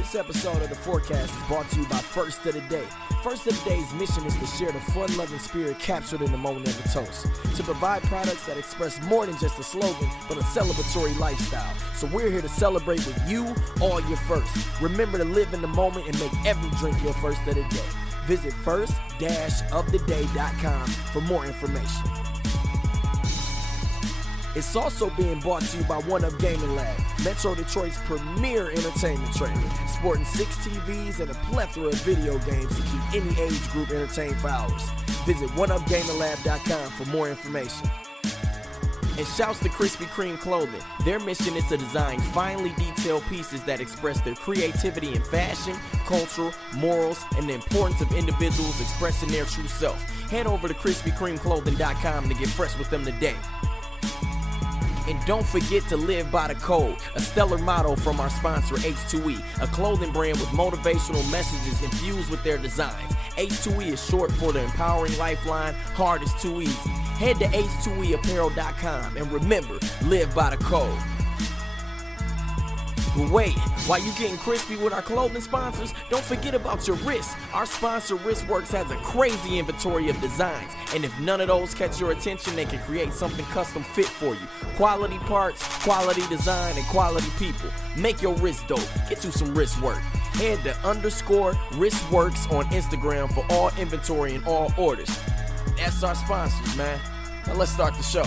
This episode of The Forecast is brought to you by First of the Day. First of the Day's mission is to share the fun-loving spirit captured in the moment of the toast, to provide products that express more than just a slogan, but a celebratory lifestyle. So we're here to celebrate with you all your firsts. Remember to live in the moment and make every drink your first of the day. Visit first-oftheday.com for more information. It's also being brought to you by One Up Gaming Lab, Metro Detroit's premier entertainment trailer, sporting 6 TVs and a plethora of video games to keep any age group entertained for hours. Visit oneupgaminglab.com for more information. And shouts to Krispy Kreme Clothing. Their mission is to design finely detailed pieces that express their creativity in fashion, culture, morals, and the importance of individuals expressing their true self. Head over to KrispyKremeClothing.com to get fresh with them today. And don't forget to live by the code, a stellar motto from our sponsor H2E, a clothing brand with motivational messages infused with their designs. H2E is short for the empowering lifeline, hard is too easy. Head to H2Eapparel.com and remember, live by the code. But wait, while you getting crispy with our clothing sponsors, don't forget about your wrists. Our sponsor Wristworks has a crazy inventory of designs, and if none of those catch your attention, they can create something custom fit for you. Quality parts, quality design, and quality people. Make your wrist dope. Get you some wrist work. Head to _Wristworks on Instagram for all inventory and all orders. That's our sponsors, man. Now let's start the show.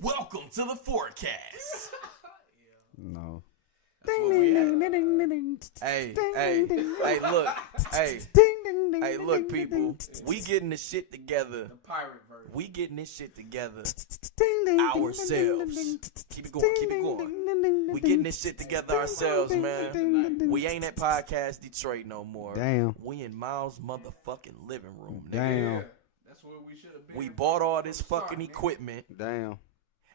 Welcome to the Forecast. No. That's where we at. Hey, look, people. We getting this shit together. The pirate version. We getting this shit together ourselves. Keep it going. We getting this shit together ourselves, man. We ain't at Podcast Detroit no more. Damn. We in Miles' motherfucking living room, nigga. Damn. Yeah, that's where we should have been. We bought all this fucking equipment, Damn.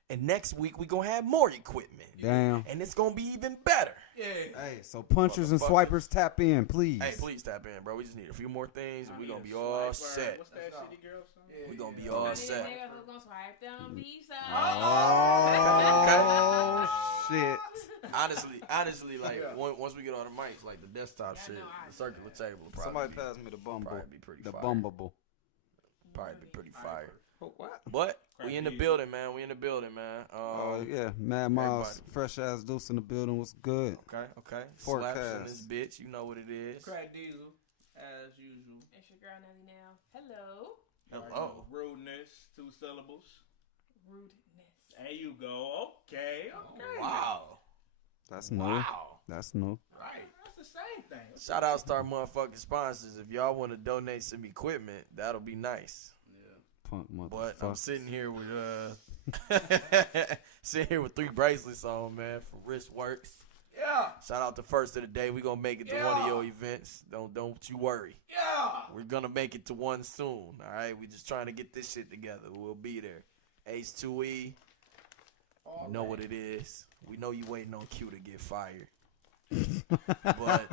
and next week we gonna have more equipment. Damn. And it's gonna be even better. Yeah. Hey, so punchers and swipers tap in, please. Hey, please tap in, bro. We just need a few more things, and we gonna be all set. What's that shitty girl song? We gonna be all set. Oh, shit. Honestly, like once we get on the mics, like the desktop shit, the circular table will probably Somebody pass me the bumble. probably be pretty The fire. bumbable. Probably be pretty fire. What? But we in the building, man. We in the building, man. Oh, yeah. Mad Miles, fresh ass Deuce in the building. What's good? Okay. Forecast. Slaps in this bitch. You know what it is. Crack Diesel, as usual. It's your girl Nelly now. Hello. Hello. Rudeness, 2 syllables. Rudeness. There you go. Okay. Wow. That's new. Wow. That's new. Right. That's the same thing. Shout out to our motherfucking sponsors. If y'all want to donate some equipment, that'll be nice. Punk But I'm motherfucker. sitting here with sitting here with 3 bracelets on, man, from Wristworks. Yeah. Shout out to First of the Day. We're gonna make it to one of your events. Don't you worry. Yeah. We're gonna make it to one soon. All right. We just trying to get this shit together. We'll be there. H2E. You know what it is. We know you waiting on Q to get fired. But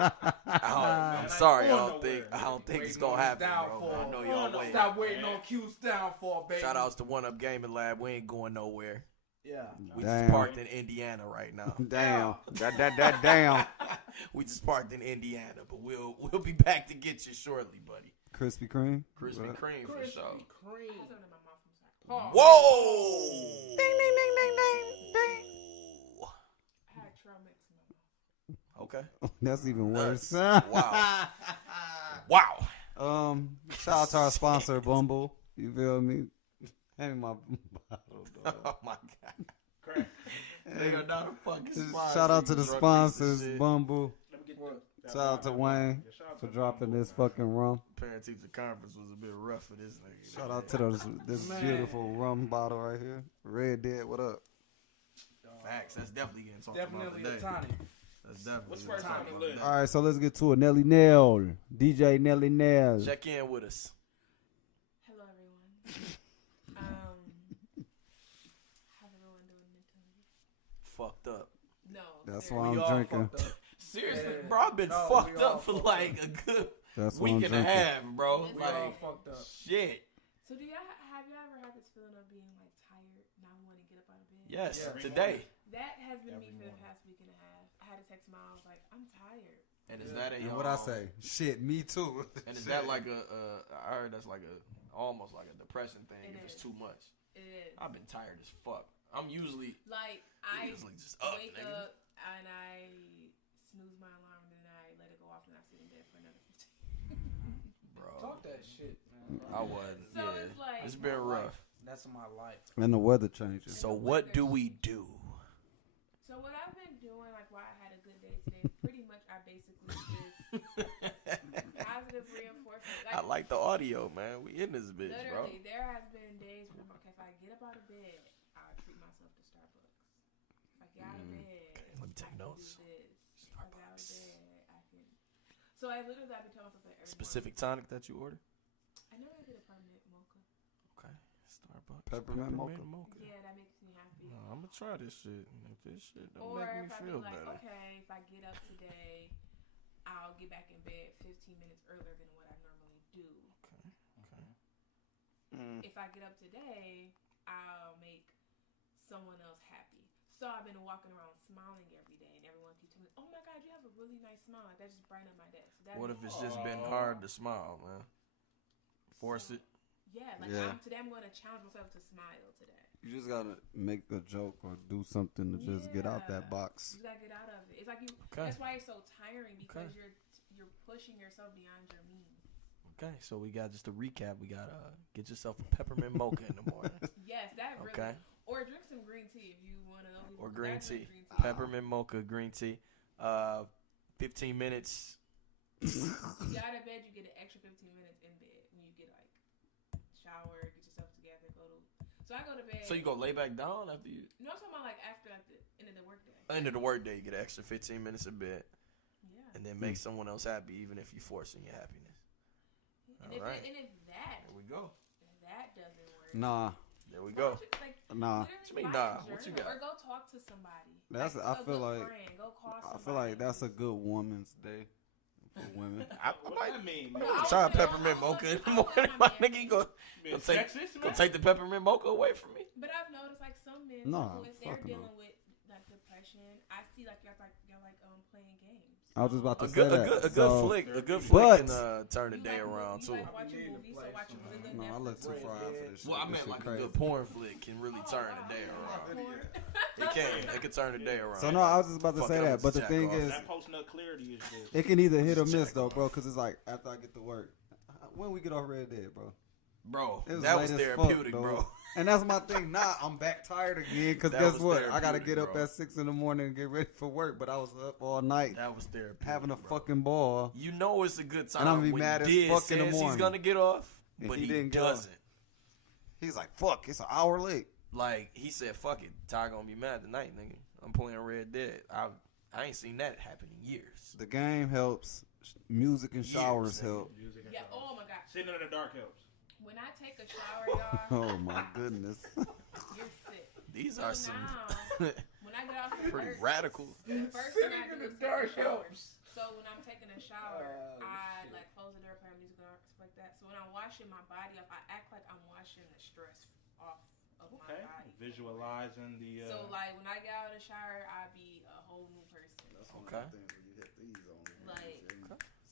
I'm sorry. I don't think it's gonna happen, bro. I know y'all waiting. Stop waiting on Q's downfall, baby. Shout outs to One Up Gaming Lab. We ain't going nowhere. Yeah. We Damn. just parked in Indiana right now. Damn. That damn. We just parked in Indiana, but we'll be back to get you shortly, buddy. Krispy Kreme. Krispy Kreme for sure. Kreme. I was in my mouth. I'm sorry. Whoa! Ding, ding, ding, ding, ding, ding. I had trail mix in my mouth. Okay. That's even worse. Wow. Wow. Shout out to our sponsor, Bumble. You feel me? Hand me my bottle, dog. Oh my god. Crack. They are not a fucking sponsor. Shout out to the you drunk piece of sponsors, shit. Bumble. Let me get that. Shout out to Wayne for dropping this fucking rum. Parent-teacher conference was a bit rough for this nigga. Shout out to this Man. beautiful rum bottle right here. Red Dead, what up? Facts. That's definitely getting talked Definitely about a today. tonic. That's definitely What's getting first talked on the about list? today. All right, so let's get to it. Nelly Nell, DJ Nelly Nell. Check in with us. Hello, everyone. How's everyone doing mentally? Fucked up. No. That's seriously. why We I'm all drinking. fucked up. Seriously, Yeah. bro, I've been No, fucked we all up for fucked like a good That's why I'm week and a drinking. half, bro. We We all Like, fucked up. shit. So do y'all have y'all ever had this feeling of being like tired, not wanting to get up out of bed? Yes, Yeah. today. That has been Every me for the morning. past week and a half. I had to text Miles like, I'm tired. And is that a And what I say? Shit, me too. And is that like I heard that's like almost like a depression thing It if it's is. too much. It is. I've been tired as fuck. I'm usually I just up, wake nigga. up and I snooze my alarm and then I let it go off and I sit in bed for another 15. Bro. Talk that shit, man. I wasn't. So Yeah. it's like- It's been rough. That's my life. And the weather changes. So what do we do? So what I've been doing, like why I had a good day today, pretty much I basically just positive reinforcement. I like the audio, man. We in this bitch, bro. Literally, there has been days when I'm okay, if I get up out of bed, I'll treat myself to Starbucks. If I get out of bed, let me take I can notes. do this. If I get out of bed, I can. So I literally I've been telling myself that every Specific tonic that you order? morning. I never get a permanent mocha. Okay. Starbucks. Peppermint mocha? Yeah, that makes me happy. No, I'm gonna try this shit. And if this shit don't Or make me if I be feel like, better. okay, if I get up today, I'll get back in bed 15 minutes earlier than what I normally do. Okay. If I get up today, I'll make someone else happy. So I've been walking around smiling every day, and everyone keeps telling me, "Oh my God, you have a really nice smile." Like that just brightened up my day. So that What if it's just been hard to smile, man? Force it. Yeah, like Yeah. today I'm going to challenge myself to smile today. You just gotta make a joke or do something to just get out that Yeah. box. You gotta get out of it. It's like you. Okay. That's why it's so tiring because Okay. you're pushing yourself beyond your means. Okay, so we got just to recap. We got get yourself a peppermint mocha in the morning. Yes, that really. Okay. Or drink some green tea if you want to know. Or green I drink tea. green tea. Peppermint mocha, green tea. 15 minutes. You get out of bed, you get an extra 15 minutes in bed. And you get like shower, get yourself together, go to. So I go to bed. So you go lay back down after you No, I'm talking about like after like the end of the workday. end of the work day. You get an extra 15 minutes in bed, Yeah. and then make someone else happy, even if you're forcing your happiness. And All right. if that There we go. doesn't work. Nah, There we why go. don't you, like, nah. literally What you mean, buy a nah? What you journal got? Or go talk to somebody. That's- Like, I a feel good like- friend. Go call I somebody. feel like that's a good woman's day for women. I What might that mean, No, man? I was try a gonna- peppermint I was mocha in the gonna- I was morning. gonna My marry nigga, you you. go Being take- sexist, go man? take the peppermint mocha away from me. But I've noticed like some men, No, too, if they're fucking dealing no. with like depression, I see like y'all playing games. I was just about to A say good, that. a good So- flick, a good But- flick can turn the You day like around you too. like watching I need to movies, play so watch a really good No, I look too Netflix. far out for this shit. Well, I This meant shit like crazy. a good porn flick can really turn the day around. Porn. It can. It can turn the day around. So no, I was just about to Fuck say it, that. I'm But the just thing jack off. is, That post nut clarity is good. it can either hit or Just miss check though, off. bro. Because it's like after I get to work, when we get off Red Dead, bro. Bro, It was that late was as therapeutic, fuck, bro. dog. And that's my thing. Nah, I'm back tired again. Because That guess was what? I gotta therapeutic, get up bro. at 6 in the morning and get ready for work. But I was up all night That was therapeutic. having a bro. fucking ball. You know it's a good time. And I'm gonna be when mad as Diz fuck in the says he's morning. gonna get off, And but he he didn't get off. doesn't. He's like, "Fuck, it's an hour late." Like he said, "Fuck it, Ty gonna be mad tonight, nigga. I'm playing Red Dead. I ain't seen that happen in years. The game helps. Music and Years, showers nigga. help. Music and Yeah. stuff. Oh my God. Sitting in the dark helps. When I take a shower, y'all, Oh my goodness. you're sick. These So are some now, when I get off from pretty work, radical. the first thing I Sitting do in is the take dark a shower. helps. So when I'm taking a shower, Oh, I shit. like close the door, play music, and stuff like that. So when I'm washing my body off, I act like I'm washing the stress off of Okay. my body. Visualizing the. So like when I get out of the shower, I be a whole new person. Okay. Like,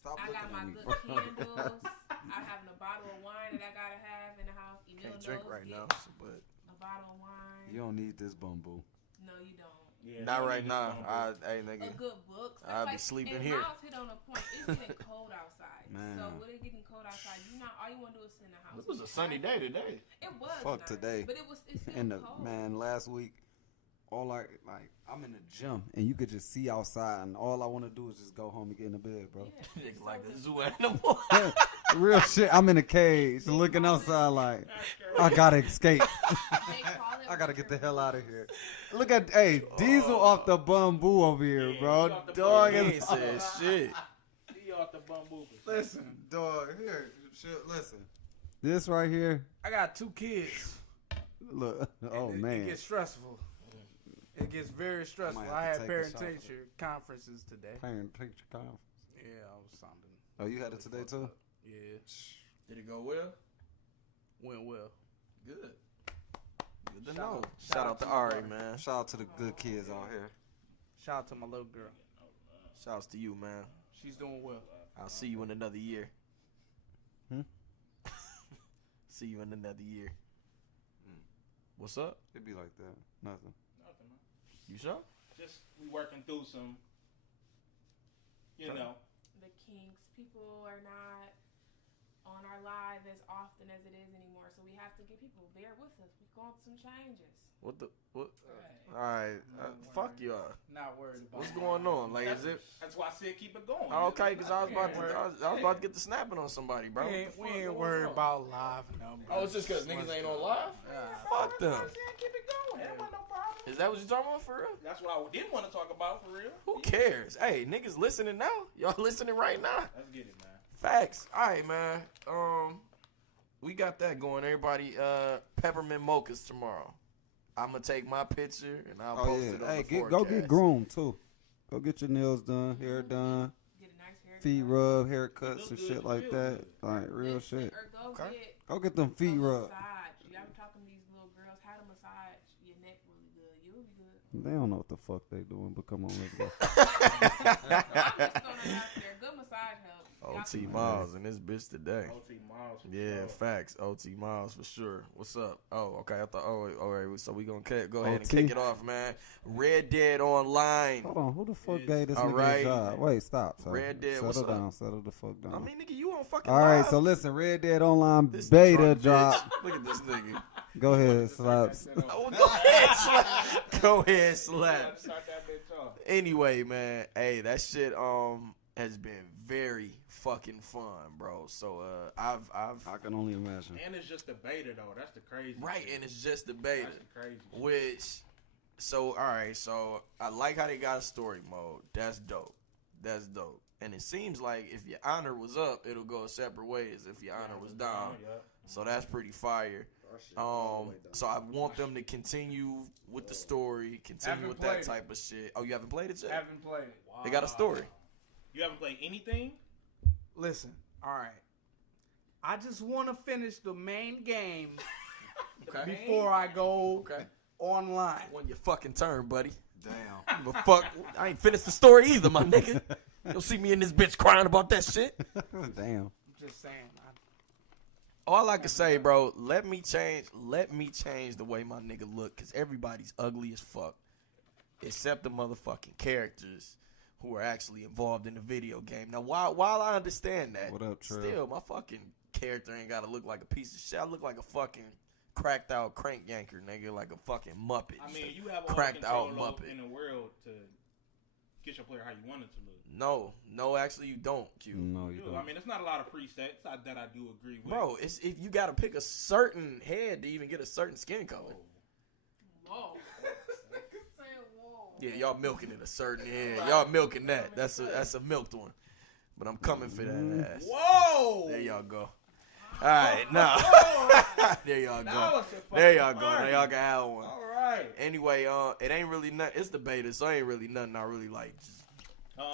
Stop I got my good candles. I'm having a bottle of wine that I gotta have in the house. Emil Can't drink knows right get now, but A bottle of wine. You don't need this bumble. No, you don't. Yeah, not no, right you now. just don't Hey, A nigga. good book. I'll be sleeping and here. Miles hit on a point. It's getting cold outside. Man. So with it getting cold outside, all you want to do is sit in the house. It was a sunny day today. It was. Fuck nice, today. But it's still And the cold. man, last week, all like I'm in the gym and you could just see outside, and all I want to do is just go home and get in the bed, bro. Yeah. Nigga like a zoo animal. Real shit. I'm in a cage looking outside like I gotta escape. They call it I gotta get the winter hell out of blues. here. Look at Diesel off the bamboo over here, Yeah, bro. he off the Dog He bamboo. ain't is said shit. He off the bamboo. listen, dog. Here, shit. Listen. This right here. I got 2 kids. Look. Oh It man. gets stressful. It gets very stressful. have I to had take a parent shot. teacher conferences today. Parent picture conference. Yeah, I was sounding. Oh, you had it today too? Yeah, Did it go well? went well. Good. Good to Shout know. out- Shout out to Ari, man. Shout out to the good kids out here. Shout out to my little girl. Shouts to you, man. She's doing well. I'll see you in another year. Hmm? See you in another year. What's up? It'd be like that. Nothing. Nothing, man. You sure? Just we working through some, you know. The kinks. People are not on our live as often as it is anymore, so we have to get people bear with us. We're going through some changes. What the what? Right. All right, fuck y'all. Not worried about What's it. going on? Like, is it? That's why I said keep it going. Oh, okay, because I was about to, Yeah. I was about to get the snapping on somebody, bro. We ain't worried about live numbers. Oh, it's just because niggas ain't on live? Yeah. Fuck them. I said keep it going. That wasn't no problem. Is that what you talking about for real? That's what I didn't want to talk about for real. Who cares? Hey, niggas listening now? Y'all listening right now? Let's get it, man. Facts. All right, man. We got that going. Everybody, peppermint mochas tomorrow. I'm gonna take my picture and I'll Oh post yeah. it on Hey, the go get forecast. groomed too. Go get your nails done, hair done, Get a nice haircut. feet rub, haircuts Look and good, shit like feel that. good. Like real Listen, shit. Or go Okay. get Go get them a feet rubbed. massage. You ever talking to these little girls? How to massage your neck really good. You'll be good. They don't know what the fuck they doing, but come on, let's go. I'm just throwing it out there. Good massage helps. Y'all OT can- Miles and this bitch today. OT Miles. for Yeah, sure. facts. OT Miles for sure. What's up? Oh, okay. I thought. Oh, all right. So we gonna go ahead and OT. kick it off, man. Red Dead Online. Hold on, who the fuck Yes. gave this All nigga right. a job? Wait, stop. Red Dead, what's Settle up? down, settle the fuck down. I mean, nigga, you on fucking. All right, live? so listen, Red Dead Online This beta drunk drop. bitch. Look at this nigga. Go ahead, slaps. Oh, go ahead, slap. Go ahead, Yeah, slap. start that bitch off. Anyway, man, hey, that shit has been very fucking fun, bro. So I've I can only imagine. And it's just the beta though. That's the crazy. right, shit. and it's just the beta, That's the crazy. shit. which so all right, so I like how they got a story mode. That's dope. That's dope. And it seems like if your honor was up, it'll go separate ways if your honor was down. Yeah. So that's pretty fire. So I want them to continue with the story, continue Haven't with that played it. type of shit. Oh, you haven't played it yet? Haven't played it. They got a story. You haven't played anything? Listen, all right. I just want to finish the main game Okay. before I go Okay. online. When your fucking turn, buddy. Damn. But fuck, I ain't finished the story either, my nigga. You'll see me in this bitch crying about that shit. Damn. I'm just saying. All I can say, bro, let me change the way my nigga look, cause everybody's ugly as fuck, except the motherfucking characters who are actually involved in the video game. Now, while I understand that, What up, Trev? still my fucking character ain't gotta look like a piece of shit. I look like a fucking cracked out crank yanker, nigga, like a fucking muppet. I Just mean, a you have all the cracked out control muppet. in the world to get your player how you want it to look. No, actually you don't, Q. No, you Dude, don't. I mean, it's not a lot of presets that I do agree with. Bro, it's if you gotta pick a certain head to even get a certain skin color. Whoa. Yeah, y'all milking it a certain head. Y'all milking that. That's a milked one. But I'm coming for that ass. Whoa! There y'all go. All right, now there y'all That go. was a There fucking y'all go. Now party. y'all can have one. All right. Anyway, it ain't really nothing. It's the beta, so it ain't really nothing I really like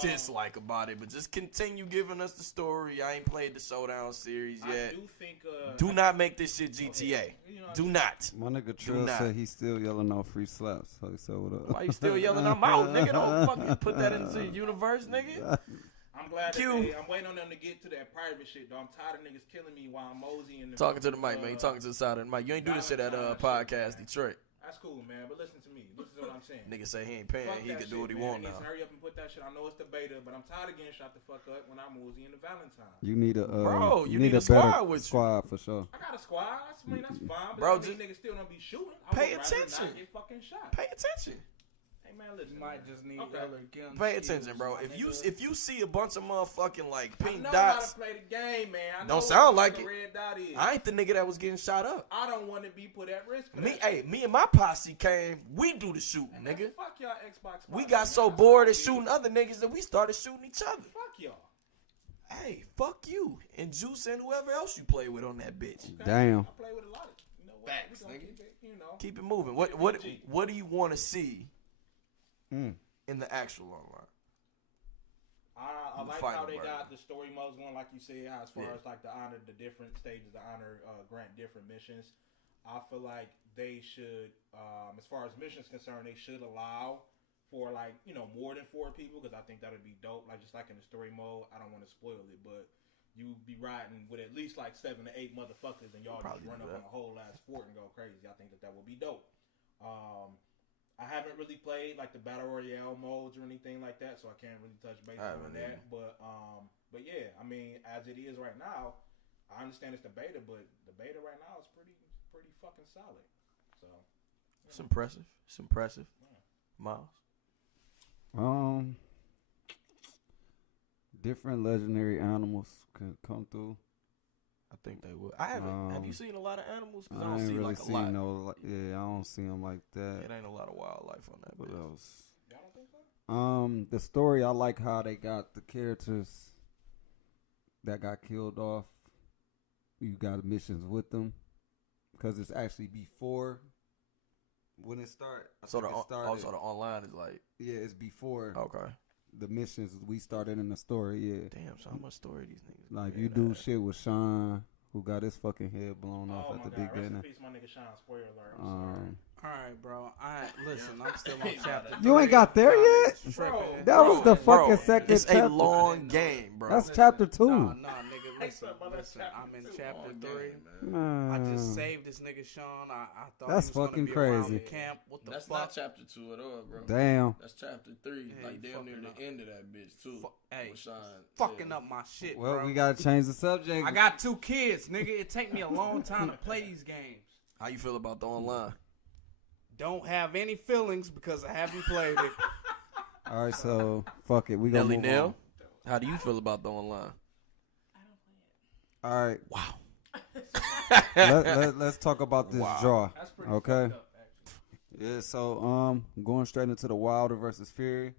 dislike about it. But just continue giving us the story. I ain't played the Showdown series I yet. do think. Do not make this shit GTA. You know, Do not. My nigga Trill not. said he's still yelling out free slaps. So he said, what up? Why you still yelling? I'm out, nigga. Don't fucking put that into the universe, nigga. I'm glad that Q. I'm waiting on them to get to that private shit, though. I'm tired of niggas killing me while I'm moseying. Talking to the mic, man. You talking to the side of the mic. You ain't do this shit at podcast Detroit. That's cool, man. But listen to me. Listen to what I'm saying. Nigga say he ain't paying. Fuck He that can do shit, what he man. want They need now. to hurry up and put that shit. I know it's the beta, but I'm tired of getting shot the fuck up when I'm moseying the Valentine. You need a Bro, you need a better squad with you. squad for sure. I got a squad. I mean, that's fine. But Bro, these just niggas still don't be shooting. pay I would rather attention. Not get fucking shot. Pay attention. Hey man, listen. You might just need Okay. other gun Pay skills, attention, bro. my If nigga. you see a bunch of motherfucking like I pink know dots, how to play the game, man. I know Don't what sound the like fuck it. a red dot is. I ain't the nigga that was getting shot up. I don't want to be put at risk. For Me, that hey, shit. me and my posse came. We do the shooting, Man, nigga. Fuck y'all Xbox. We posse, got man. so That's bored how of I shooting feel. other niggas that we started shooting each other. Fuck y'all. Hey, fuck you and Juice and whoever else you play with on that bitch. Okay? Damn. I play with a lot of. You know what? Facts, We gonna nigga. keep it, you know. Keep it moving. What do you want to see Mm. in the actual online? I The like final how they version. got the story modes going, like you said, how as far Yeah. as like the honor, the different stages of honor, grant different missions. I feel like they should, as far as missions concerned, they should allow for like, you know, more than 4 people, because I think that would be dope. Like just like in the story mode, I don't want to spoil it, but you be riding with at least like 7 to 8 motherfuckers, and y'all just run up on a whole ass fort and go crazy. I think that would be dope. I haven't really played like the battle royale modes or anything like that, so I can't really touch base on that. But yeah, I mean, as it is right now, I understand it's the beta, but the beta right now is pretty fucking solid. So it's impressive. It's impressive. Yeah. Miles. Different legendary animals can come through. I think they would. I haven't. Have you seen a lot of animals? Because I I don't ain't see really like a seen lot. I don't see them like that. It ain't a lot of wildlife on that. What bitch. else? y'all don't think so? The story, I like how they got the characters that got killed off. You got missions with them because it's actually before when it start. So the online is like it's before okay. the missions we started in the story. Yeah, Damn, so how much story these niggas? like you do shit with Sean, who got his fucking head blown off at the Rest in beginning. peace, my nigga Sean. Spoiler alert. I'm sorry. All right, bro. Listen. I'm still on chapter. You ain't got there yet? Bro, That was the fucking second It's chapter. a long game, bro. That's chapter 2. Nah, nigga. Listen. I'm in chapter 3. I just saved this nigga Sean. I thought That's he was fucking gonna be around crazy. the camp. What the That's fuck? not chapter 2 at all, bro. Damn. That's chapter 3. Hey, like damn near fucking the up. end of that bitch too. Hey, with Sean fucking up my shit, Well, bro. we gotta change the subject. I got 2 kids, nigga. It take me a long time to play these games. How you feel about the online? Don't have any feelings because I haven't played it. All right, so fuck it. We gonna Nelly move Nell, on. how do you feel about the online? I don't play it. All right, let's talk about this draw. That's pretty Okay. fucked up, actually. Yeah, so going straight into the Wilder versus Fury.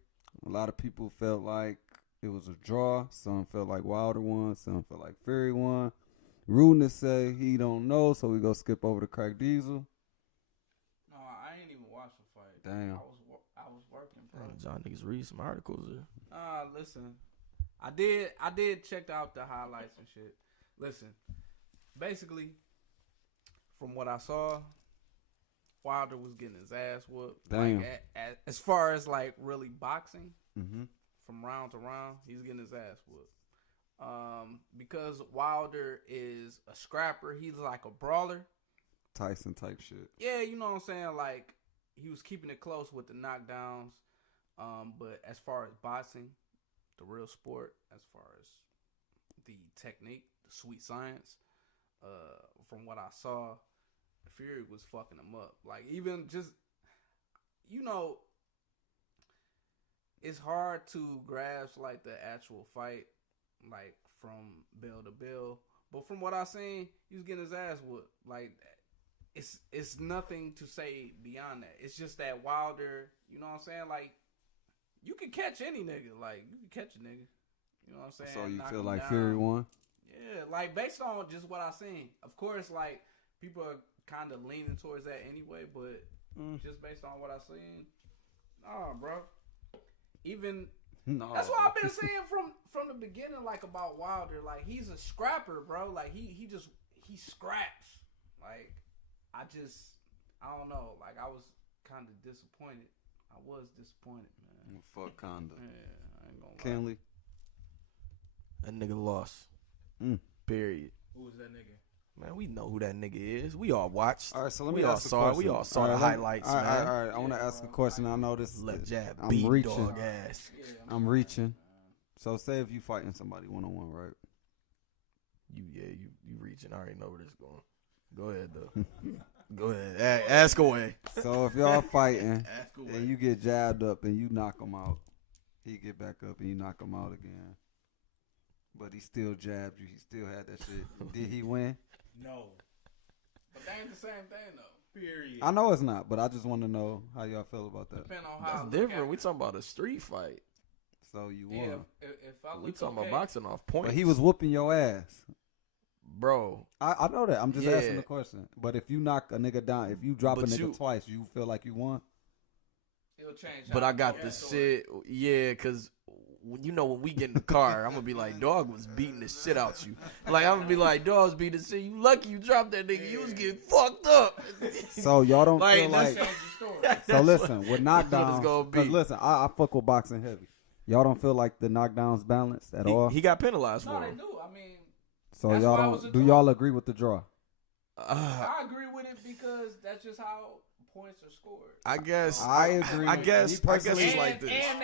A lot of people felt like it was a draw. Some felt like Wilder won. Some felt like Fury won. Rudeness say he don't know, so we go skip over to Craig Diesel. No, I ain't even watched the fight. Damn. I was working, bro. Damn, John niggas read some articles there. Listen. I did check out the highlights and shit. Listen. Basically, from what I saw, Wilder was getting his ass whooped. Damn. Like, as far as like really boxing, Mm-hmm. from round to round, he's getting his ass whooped. Because Wilder is a scrapper, he's like a brawler. Tyson type shit. Yeah, you know what I'm saying? Like, he was keeping it close with the knockdowns. But as far as boxing, the real sport, as far as the technique, the sweet science, from what I saw, Fury was fucking him up. Like, even just, you know, it's hard to grasp, like, the actual fight, like, from bell to bell. But from what I seen, he was getting his ass whooped. Like, it's nothing to say beyond that. It's just that Wilder, you know what I'm saying? Like, you can catch any nigga. Like, you can catch a nigga. You know what I'm saying? So you Knock feel him like down. Fury won? Yeah, like, based on just what I seen. Of course, like, people are kind of leaning towards that anyway, but just based on what I seen, nah, bro. Even No. that's what I've been saying from the beginning, like, about Wilder. Like, he's a scrapper, bro. Like, he scraps. Like, I don't know. Like, I was kind of disappointed. I was disappointed, man. Fuck Conda. Yeah, I ain't gonna lie. Kenley. That nigga lost. Period. Who was that nigga? Man, we know who that nigga is. We all watched. All right, so let we me all ask a saw. question. We all saw All the right, highlights, all right, man. All right, I want to ask a question. I know this. Left jab, I'm beat reaching. dog ass. Yeah, I'm reaching. So say if you fighting somebody 1-on-1, right? You reaching. I already know where this is going. Go ahead though. Go ahead. Ask away. So if y'all fighting Ask away. and you get jabbed up and you knock him out, he get back up and you knock him out again. But he still jabbed you. He still had that shit. Did he win? No. But they ain't the same thing, though. Period. I know it's not, but I just want to know how y'all feel about that. Depending on how I That's look different. at We it. talking about a street fight. So you Yeah, won. if I look We talking okay, about boxing off points. But he was whooping your ass. bro. I know that. I'm just Yeah. asking the question. But if you knock a nigga down, if you drop a But nigga you- twice, you feel like you won? it'll change. But how I got look the at it. shit. Yeah, because when we get in the car, I'm gonna be like, dog was beating the shit out you. Like I'm gonna be like, dog was beating the shit. You lucky you dropped that nigga. You was getting fucked up. So y'all don't Like, feel like. that's So listen, with what it's knockdowns, gonna be. because listen, I fuck with boxing heavy. Y'all don't feel like the knockdowns balanced at all. He got penalized No, for they him. do. I mean, So that's y'all why it was a don't. Do draw. y'all agree with the draw? I agree with it because that's just how points are scored. I guess. I agree. I guess. Me I guess personally- it's like this. And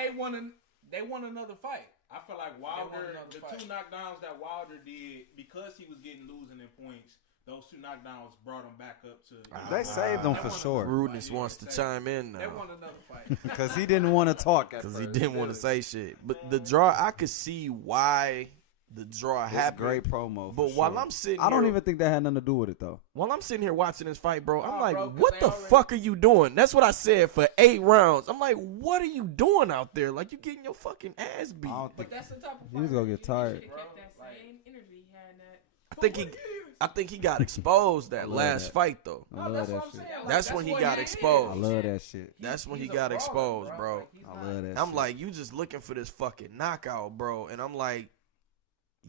they won another fight. I feel like Wilder, another the fight. 2 knockdowns that Wilder did, because he was getting losing in points, those 2 knockdowns brought him back up to. They saved him They for won sure. another Rudeness fight, wants yeah, to they chime in They now won another fight. Because he didn't want to talk at because he first. didn't want to say shit. But the draw, I could see why the draw It's happened. great promo. But for while sure. I'm sitting, I don't here, even think that had nothing to do with it though. While I'm sitting here watching this fight, bro, I'm Nah, like, bro, 'cause what they the already- fuck are you doing? That's what I said for 8 rounds. I'm like, what are you doing out there? Like, you getting your fucking ass beat. I don't But think that's the type of he was fight gonna you get tired. Should have kept that Like- same energy he had in that. I think he got exposed that love last that. fight though. I No, love that's that what I'm shit. saying. Like, That's when he what got had exposed. I hit. love that shit. That's when he He's a got brawler, exposed, bro. Like, he's I not- love that. I'm shit. like, you just looking for this fucking knockout, bro. And I'm like,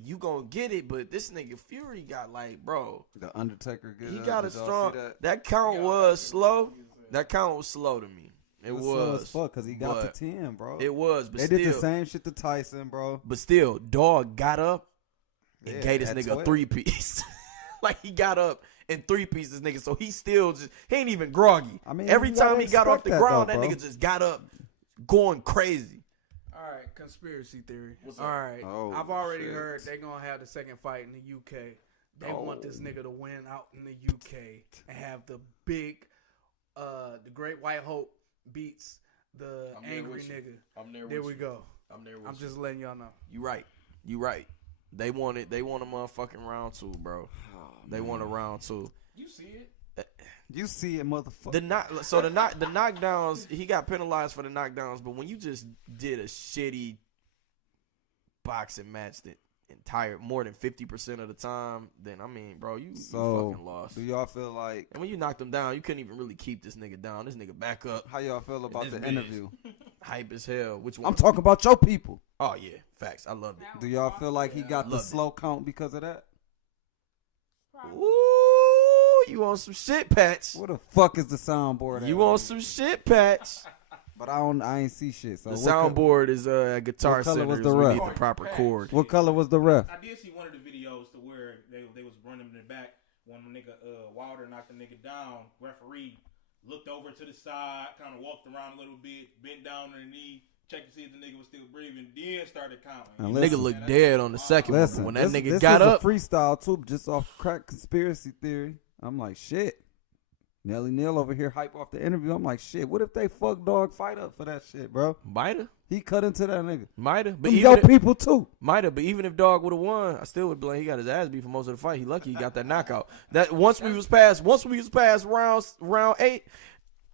you gonna get it, but this nigga Fury got like, bro, the Undertaker. Get he up. got a Did y'all strong. see that? That count was slow. That count was slow to me. It was slow as was. fuck because he got but to 10, bro. It was, but They still, did the same shit to Tyson, bro. but still, dog got up and Yeah, gave this at nigga 12. a 3-piece. Like he got up and 3-piece this nigga, so he still just he ain't even groggy. I mean, every you gotta time he got off expect the that, ground, though, that bro. nigga just got up, going crazy. All right, conspiracy theory. What's All up? right, Oh, I've already shit. heard they're gonna have the second fight in the UK. They want this Oh. nigga to win out in the UK and have the big, the Great White Hope beats the I'm there angry with you. nigga. I'm there. There we go. I'm there. I'm just letting y'all know. You right. You right. They want it. They want a motherfucking round 2, bro. They want a round 2. You see it? You see it, motherfucker. The knockdowns. He got penalized for the knockdowns, but when you just did a shitty boxing match that more than 50% of the time, then I mean, bro, you fucking lost. Do y'all feel like And when you knocked him down, you couldn't even really keep this nigga down. This nigga back up, how y'all feel about This the bitch. interview? hype as hell. Which one? I'm talking about your people. Oh yeah, facts. I loved it. That Do was y'all awesome. feel like he got the Loved it. slow count because of that? Probably. Ooh, you on some shit, Patch? Where the fuck is the soundboard? You on some shit, Patch? But I ain't see shit. So The what co- soundboard is at Guitar what color Center. was so the we ref? need the proper chord. What color was the ref? I did see one of the videos to where they was running in the back when the nigga Wilder knocked the nigga down. Referee looked over to the side, kind of walked around a little bit, bent down on the knee, checked to see if the nigga was still breathing, then started counting. Now Nigga listen. looked dead on the second one. Listen, When that this nigga got is up, a freestyle too, just off crack conspiracy theory. I'm like, shit. Nelly Neal over here hype off the interview. I'm like, shit. What if they fuck dog fight up for that shit, bro? Might've, He cut into that nigga. but Them even your if, people too. but even if Dog would have won, I still would be like, he got his ass beat for most of the fight. He lucky he got that knockout. That once we was past round 8,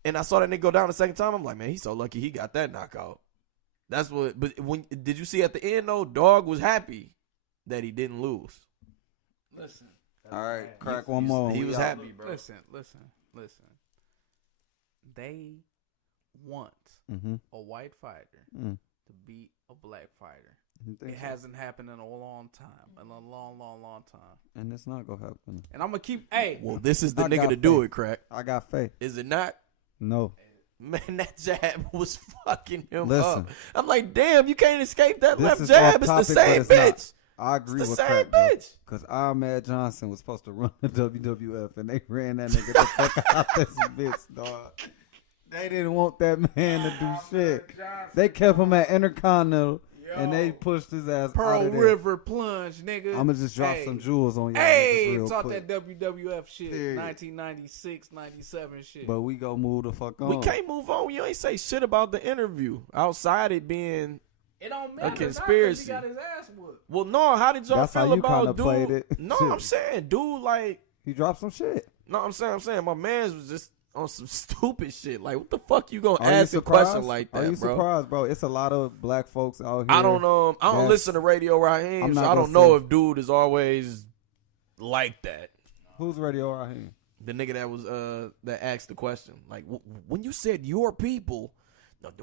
and I saw that nigga go down the second time, I'm like, man, he's so lucky he got that knockout. That's what. But when did you see at the end though? Dog was happy that he didn't lose. Listen. All right, crack one more. He We was out. happy, bro. Listen. They want Mm-hmm. a white fighter Mm. to beat a black fighter. You think It so? hasn't happened in a long time. In a long time. And it's not gonna happen. And I'm gonna keep. Hey, Well, this is the I nigga got to do faith. it, crack. I got faith. Is it not? No. Man, that jab was fucking him Listen. up. I'm like, damn, you can't escape that This left is jab. off It's the topic, same but it's bitch. I agree It's the with same crack, bro. bitch. Cause Ahmed Johnson was supposed to run the WWF, and they ran that nigga the fuck out this bitch, dog. They didn't want that man to do shit. They kept him at Intercontinental, and they pushed his ass out Pearl of there. River plunge, nigga. I'm gonna just drop Hey. some jewels on y'all niggas Hey, real talk quick. that WWF shit. Period. 1996, 97 shit. But we go move the fuck on. We can't move on. You ain't say shit about the interview outside it being. it don't matter. conspiracy. He got his ass whooped. Well, no. How did y'all That's how feel you about kinda dude? played it. No, Shit. I'm saying, dude, like, He dropped some shit. no, I'm saying, my man's was just on some stupid shit. Like, what the fuck you gonna Are you ask a surprised? question like Are that, you bro? surprised, bro? It's a lot of black folks out here. I don't That's- listen to Radio Raheem, I'm so not I gonna don't know say- if dude is always like that. Who's Radio Raheem? The nigga that was that asked the question, like when you said your people,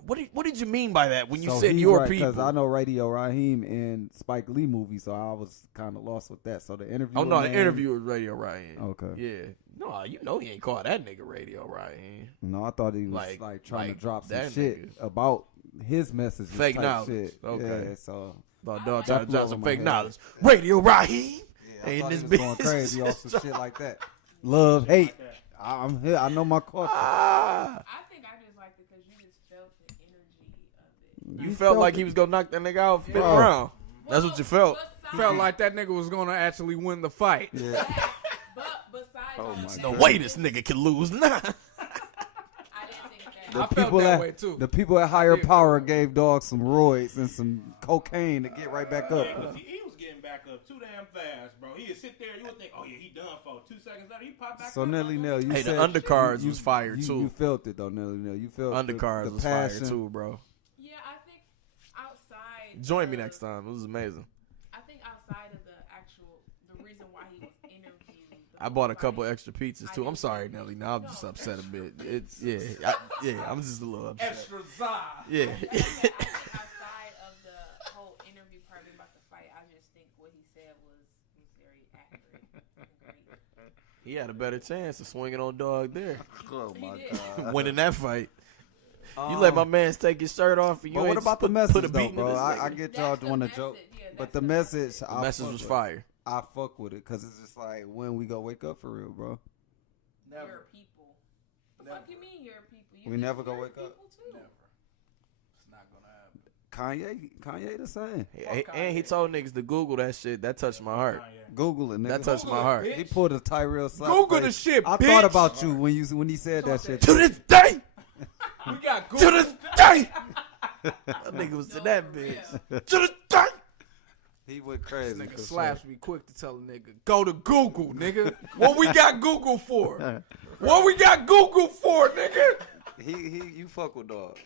What did you mean by that when you So said he's your right, people? Because I know Radio Raheem in Spike Lee movies, so I was kind of lost with that. So the interview. Oh no, the name- interview was Radio Ryan. Okay. Yeah. No, you know he ain't called that nigga Radio Ryan. No, I thought he was Like- trying like to drop some that shit nigga. about his message. Fake type knowledge. Shit. Okay. Yeah, so Dog That trying to blew drop over some my fake head. knowledge. Radio Raheem. I Ain't thought this he was going bitch. crazy off some shit like that. Love, hate. I'm here. I know my culture. Ah. I think I just liked it because you just felt the energy of it. You felt like he was gonna knock that nigga out fifth Bro. round. That's what you felt. Felt like that nigga was gonna actually win the fight. Yeah. But besides Oh all my of that, No way this nigga can lose. Nah. I didn't think that. The I felt people that at way, too. the people at higher did. power gave dog some roids and some cocaine to get right back up. Yeah, 'cause he was getting back up too damn fast, bro. He'd sit there, you would think, oh yeah, he done for 2 seconds later, he popped back So up. Nelly Nell, you Hey, the said undercards you- was fire, you- too. You felt it though, Nelly Nell. You felt Undercards the was passion. fire too, bro. Yeah, I think outside. Join me of- next time. It was amazing. I think outside of the reason why he was interviewed. I bought a couple extra pizzas too. I'm sorry, Nelly. Now I'm just upset a bit. It's I'm just a little upset. Extra za. Yeah. I think outside of the whole interview part about the fight, I just think what he said was very accurate and great. He had a better chance of swinging on dog there, Oh my did. winning that fight. You let my man take his shirt off, and you But what ain't about the put message a though, beat in bro? this I nigga. get y'all That's the want to message, joke, yeah, but that's the the message, message. The message was fire. I fuck with it because it's just like when we go wake up for real, bro. Your people. The fuck you mean your people? You We think never gonna your wake up. people too. It's not gonna happen. Kanye the same. And he told niggas to Google that shit. That touched my heart. Google it, nigga. That touched my heart. He pulled a Tyrell slap Google the face. shit, I bitch. thought about you when he said that shit. To this day, We got to Google. this day, that nigga was to that bitch. To this day. He went crazy. Nigga for slaps sure. me quick to tell a nigga, go to Google, nigga. What we got Google for? What we got Google for, nigga? You fuck with dog.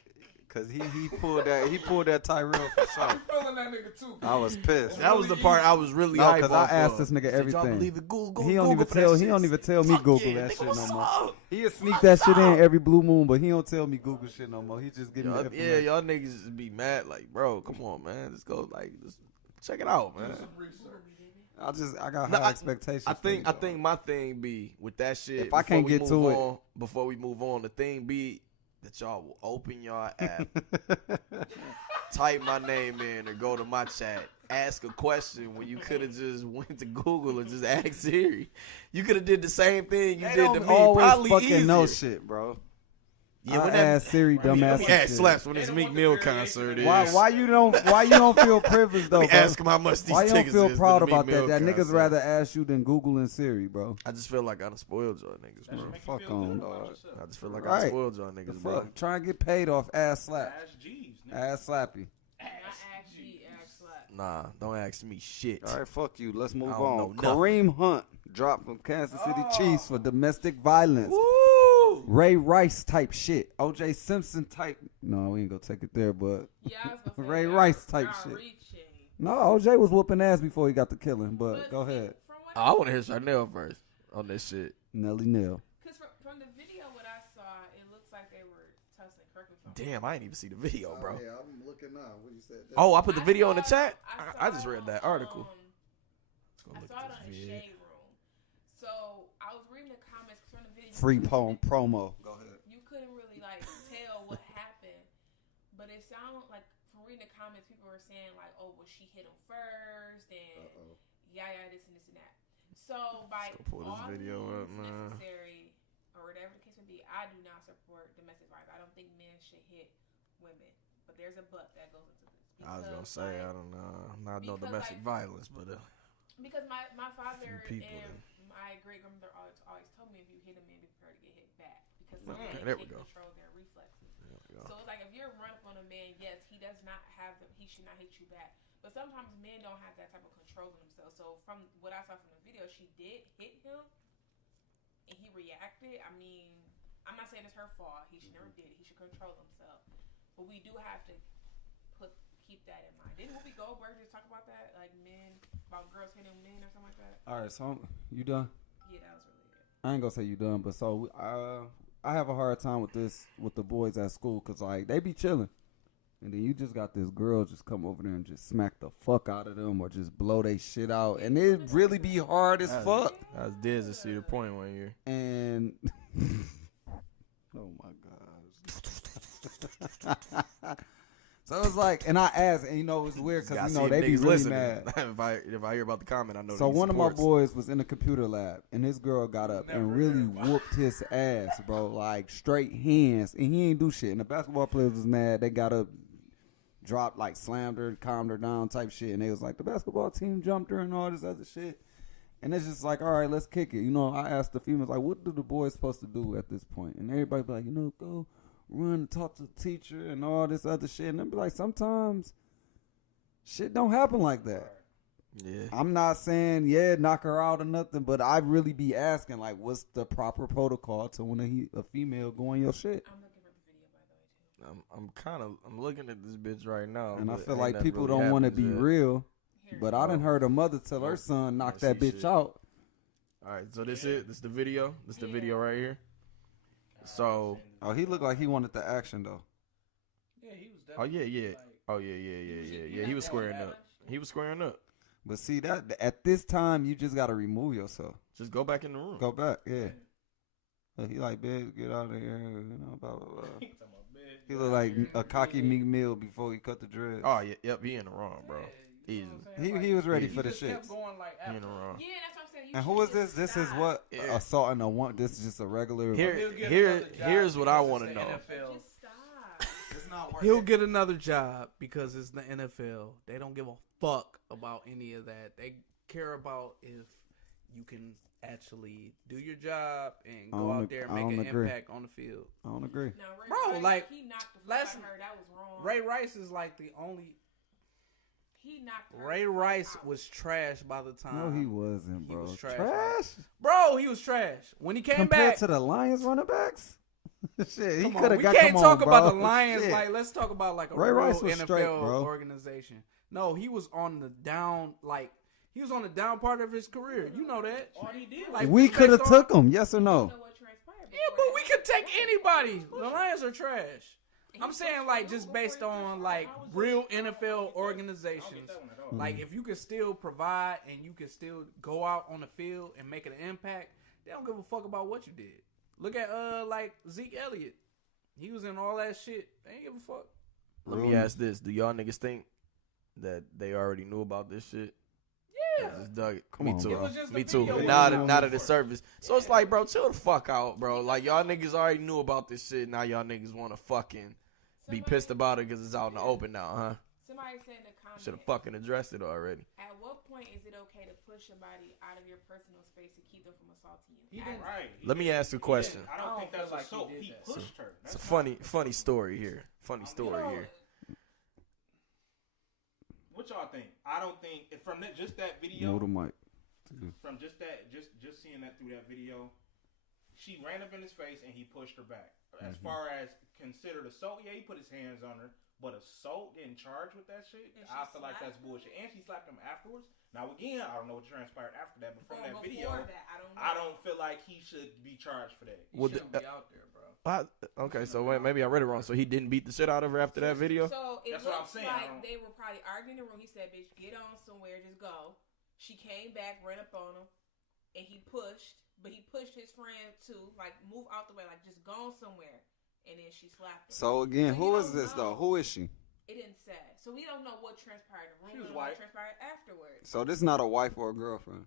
Cause he pulled that Tyrell for sure. I'm feeling that nigga too. I was pissed. That was the part I was really No, hyped cause I off asked of. this nigga Said, everything. Y'all believe it? Google, He don't Google even for tell. that He shit. don't even tell me Fuck Google yeah, that nigga, shit what's no more. up? He'll sneak that shit in every blue moon, but he don't tell me Google shit no more. He just give me Y'all, the yeah, information. y'all niggas just be mad like, bro, come on, man. Just go, like, just check it out, man. I got No, high expectations. I for you, think dog. my thing be with that shit. If I can't before we get to move it- on, before we move on, the thing be that y'all will open your app, type my name in, or go to my chat, ask a question when you could have just went to Google and just asked Siri. You could have did the same thing you They did to don't me. always Probably fucking easier. know shit, bro. Yeah, I when that, asked Siri let dumbass me ask shit. Slaps when this They don't Meek want the Mill variation concert of is. Why you don't feel privileged though? Let me bro? ask him how much these Why you don't tickets feel is proud to the Meek about that? Mill That niggas concert. rather ask you than Google and Siri, bro. I just feel like I done spoiled y'all niggas, bro. Fuck on, dog. I just feel like I Right. done spoiled y'all The niggas, bro. fuck? Try and get paid off ass slap. Ask G's, nigga. Ass slappy. Not actually ask slap. Nah, don't ask me shit. All right, fuck you. Let's move I don't know on. nothing. Kareem Hunt dropped from Kansas City Chiefs for domestic violence. Woo! Ray Rice type shit. O.J. Simpson type. No, we ain't gonna take it there, but Yeah, I was gonna say, Ray y'all- Rice type y'all shit. reaching. no, O.J. was whooping ass before he got the killing. But But go see, ahead, From what I want to hear Chanel first on this shit. Nelly Nell. Because from the video, what I saw, it looks like they were tussling. Correct me if I'm Damn, I ain't even see the video, bro. yeah, I'm looking now. What you said? Oh, I put the video in the saw chat. it- I just read that article. Let's go I look saw it at on the this vid. shade room. So I was reading the comments from the video. Free poem promo. Go ahead. You couldn't really like tell what happened, but it sounded like from reading the comments, people were saying like, "Oh, well, she hit him first, and yeah, this and this and that." So by Let's go pull this all video up, means man. necessary, or whatever the case may be, I do not support domestic violence. I don't think men should hit women, but there's a but that goes into this. I was gonna Because, say, like, I don't know. I'm not no because, domestic like, violence, but because my father people and then. my great grandmother always told me if you hit a man, be prepared to get hit back because some Okay, men there we can't go. control their reflexes. there we go. So it's like if you're running up on a man, yes, he does not have he should not hit you back. But sometimes men don't have that type of control in themselves. So from what I saw from the video, she did hit him, and he reacted. I mean, I'm not saying it's her fault. He should never did it. He should control himself. But we do have to keep that in mind. Didn't Whoopi Goldberg just talk about that, like about girls hitting men or something like that? All right, so you done? Yeah, that was really it. I ain't gonna say you done, but so I I have a hard time with this with the boys at school because like they be chilling, and then you just got this girl just come over there and just smack the fuck out of them or just blow they shit out, and it really be hard as fuck. I was dead to see the point one year. And oh my gosh. So it's like, and I asked, and you know, it's weird because you know they be really mad. if I hear about the comment, I know. So one of my boys was in the computer lab, and this girl got up and really whooped his ass, bro, like straight hands, and he ain't do shit. And the basketball players was mad. They got up, dropped, like slammed her, calmed her down, type shit. And they was like, the basketball team jumped her and all this other shit. And it's just like, all right, let's kick it. You know, I asked the females like, what do the boys supposed to do at this point? And everybody be like, you know, go run and talk to the teacher and all this other shit. And they be like, sometimes shit don't happen like that. Yeah. I'm not saying, knock her out or nothing, but I really be asking, like, what's the proper protocol to when a female go on your shit? I'm looking for the video, by the way, too. I'm looking at this bitch right now. And I but feel ain't like nothing people really don't want to happened be yet. real, Here but it I is. done heard a mother tell her son knock that see bitch shit. out. All right, so this is the video. This the video right here. So, Oh, he looked like he wanted the action, though. Yeah, he was oh definitely yeah. like, Oh yeah. He was squaring up. He was squaring up. But see, that at this time, you just got to remove yourself. Just go back in the room. Go back, yeah. Look, he like, bitch, get out of here, you know, blah, blah, blah. He look like a cocky Meek Mill before he cut the dreads. Oh yeah, yep. He in the wrong, bro. you know Easy. what I'm saying? He was ready he for the just kept shits. going like He in after. the wrong. Yeah, that's what I'm saying. You And should who is just this? This is stop. what? Yeah. Assault and a one. This is just a regular. Here- He'll get here- another job here's what I because wanna it's the know. NFL. Just stop. It's not He'll get another job because it's the NFL. They don't give a fuck about any of that. They care about if you can actually do your job and I go don't out there and I make an don't agree. impact on the field. I don't agree. No, Ray Bro, Rice, like, he knocked the fuck last- out of her. That was wrong. Ray Rice is like the only. He knocked her Ray the fuck Rice out. was trash by the time. No, he wasn't, He bro. was trash. Trash? Bro, he was trash. When he came Compared back. to the Lions running backs? Shit, he Come could on, have we got can't come talk on, about bro. the Lions. Shit. Like, let's talk about like a Ray real Rice was NFL straight, bro. organization. No, he was on the down. Like, he was on the down part of his career. You know that. All he did Like, We based could have on- took him, yes or You no? know what transpired Yeah, before but that. we could take anybody. The Lions are trash. And I'm he saying pushed like through just before based he pushed on her. like How was real that? NFL I organizations. don't get that one at all. Mm-hmm. Like if you can still provide and you can still go out on the field and make an impact, they don't give a fuck about what you did. Look at like Zeke Elliott. He was in all that shit. They ain't give a fuck. Let me ask this: do y'all niggas think that they already knew about this shit? Yeah. Just dug it. Come Me on, too. bro. It was just Me a too. video. Now Yeah. that it's surface. So it's like, bro, chill the fuck out, bro. Like y'all niggas already knew about this shit. Now y'all niggas want to fucking be pissed about it because it's out in the open now, huh? Somebody said in the comments. Should have fucking addressed it already. At what point is it okay to push somebody out of your personal space to keep them from assaulting you? He didn't- Right. Let me ask you a question. I don't think I don't that's feel like he assault. did He that. pushed her. It's a That's funny story here. Funny story know, here. What y'all think? I don't think from just that Move video, the mic. from just seeing that through that video, she ran up in his face and he pushed her back. As far as considered assault, yeah, he put his hands on her, but assault getting charged with that shit, And she I feel like slapped that's him? bullshit. And she slapped him afterwards. Now again, I don't know what transpired after that, but from that Before video, that, I don't feel like he should be charged for that. He Well, shouldn't be out there, bro. Okay, so wait, maybe I read it wrong. So he didn't beat the shit out of her after that video? So it That's what I'm looks saying. I like don't- they were probably arguing in the room. He said, "Bitch, get on somewhere, just go." She came back, ran up on him, and he pushed. But he pushed his friend too, like move out the way, like just go somewhere. And then she slapped him. So again, So who you is don't this know. though? Who is she? It didn't say. So we don't know what transpired in the room. She was and what white. transpired afterwards. So this not a wife or a girlfriend.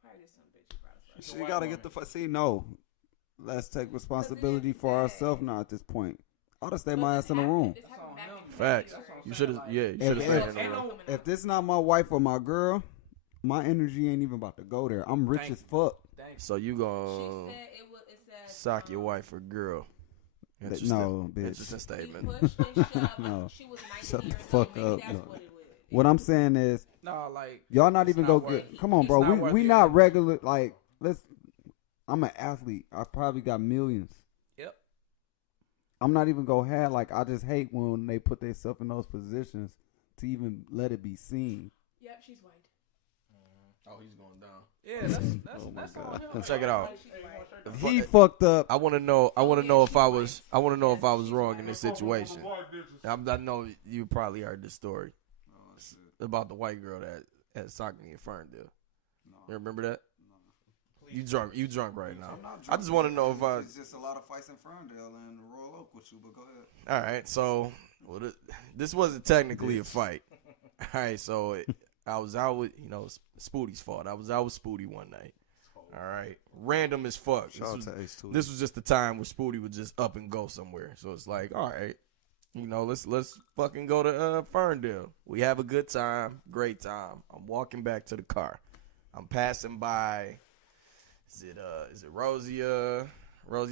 Probably just some bitch. Probably. She's a She white gotta woman. get the fuck. See, no. Let's take responsibility for sad. ourselves now at this point. I'll just stay But my this ass in the happened- room. this That's happened on back him. in Facts. January. You should have. Yeah, you If- should have stayed if- in the ain't room. no- If this not my wife or my girl, my energy ain't even about to go there. I'm rich Thank as fuck. Thank So you She gonna said it said sock your wife or girl? Interesting. No, bitch. Interesting He statement. pushed and shoved. No. She was 19 Shut the years fuck old. Maybe up, that's no. what it was. What I'm saying is, No, like y'all not It's even not go worth get. it. Come on, It's bro. not worth We it. not regular. Like, let's. I'm an athlete. I probably got millions. Yep. I'm not even gonna have like. I just hate when they put themselves in those positions to even let it be seen. Yep, she's white. Oh, he's going down. Yeah, that's Oh my that's God. all him. Check it out. He fucked up. I want to know. I want to know if I was. I want to know if I was wrong in this situation. I know you probably heard this story about the white girl that had socked me in Ferndale. You remember that? You drunk? You drunk right now? I just want to know if I. It's just a lot of fights in Ferndale and Royal Oak with you, but go ahead. All right, so this wasn't technically a fight. All right, so I was out with Spootie's fault. I was out with Spootie one night. All right, random as fuck. This was just the time where Spootie would just up and go somewhere. So it's like, all right, let's fucking go to Ferndale. We have a good time, great time. I'm walking back to the car. I'm passing by. Is it Rosie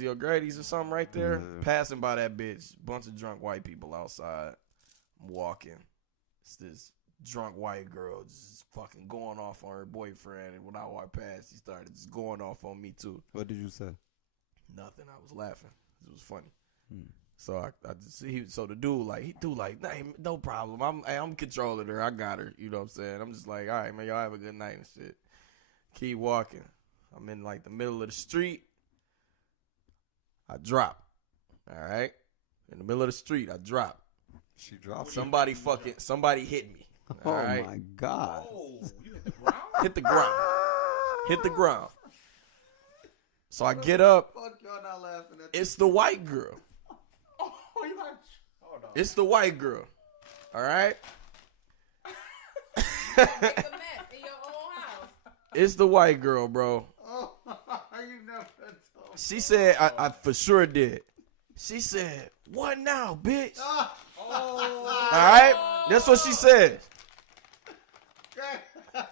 O'Grady's or something right there? Yeah. Passing by that bitch, bunch of drunk white people outside. I'm walking. It's this drunk white girl just fucking going off on her boyfriend, and when I walked past, she started just going off on me too. What did you say? Nothing. I was laughing. It was funny. So I just so the dude nah, no problem. I'm controlling her. I got her. You know what I'm saying? I'm just like, all right, man, y'all have a good night and shit. Keep walking. I'm in like the middle of the street. I drop. All right, in the middle of the street, I drop. She dropped. Somebody hit me. All Oh right? my God. Oh, you hit the ground? Hit the ground. Hit the ground. So I get up. Fuck, y'all not laughing at It's the white girl. Oh, you like, hold on. It's the white girl. All right. Make a mess in your own house. It's the white girl, bro. Oh, you never told. She said, I for sure did. She said, "What now, bitch?" All right. That's what she said.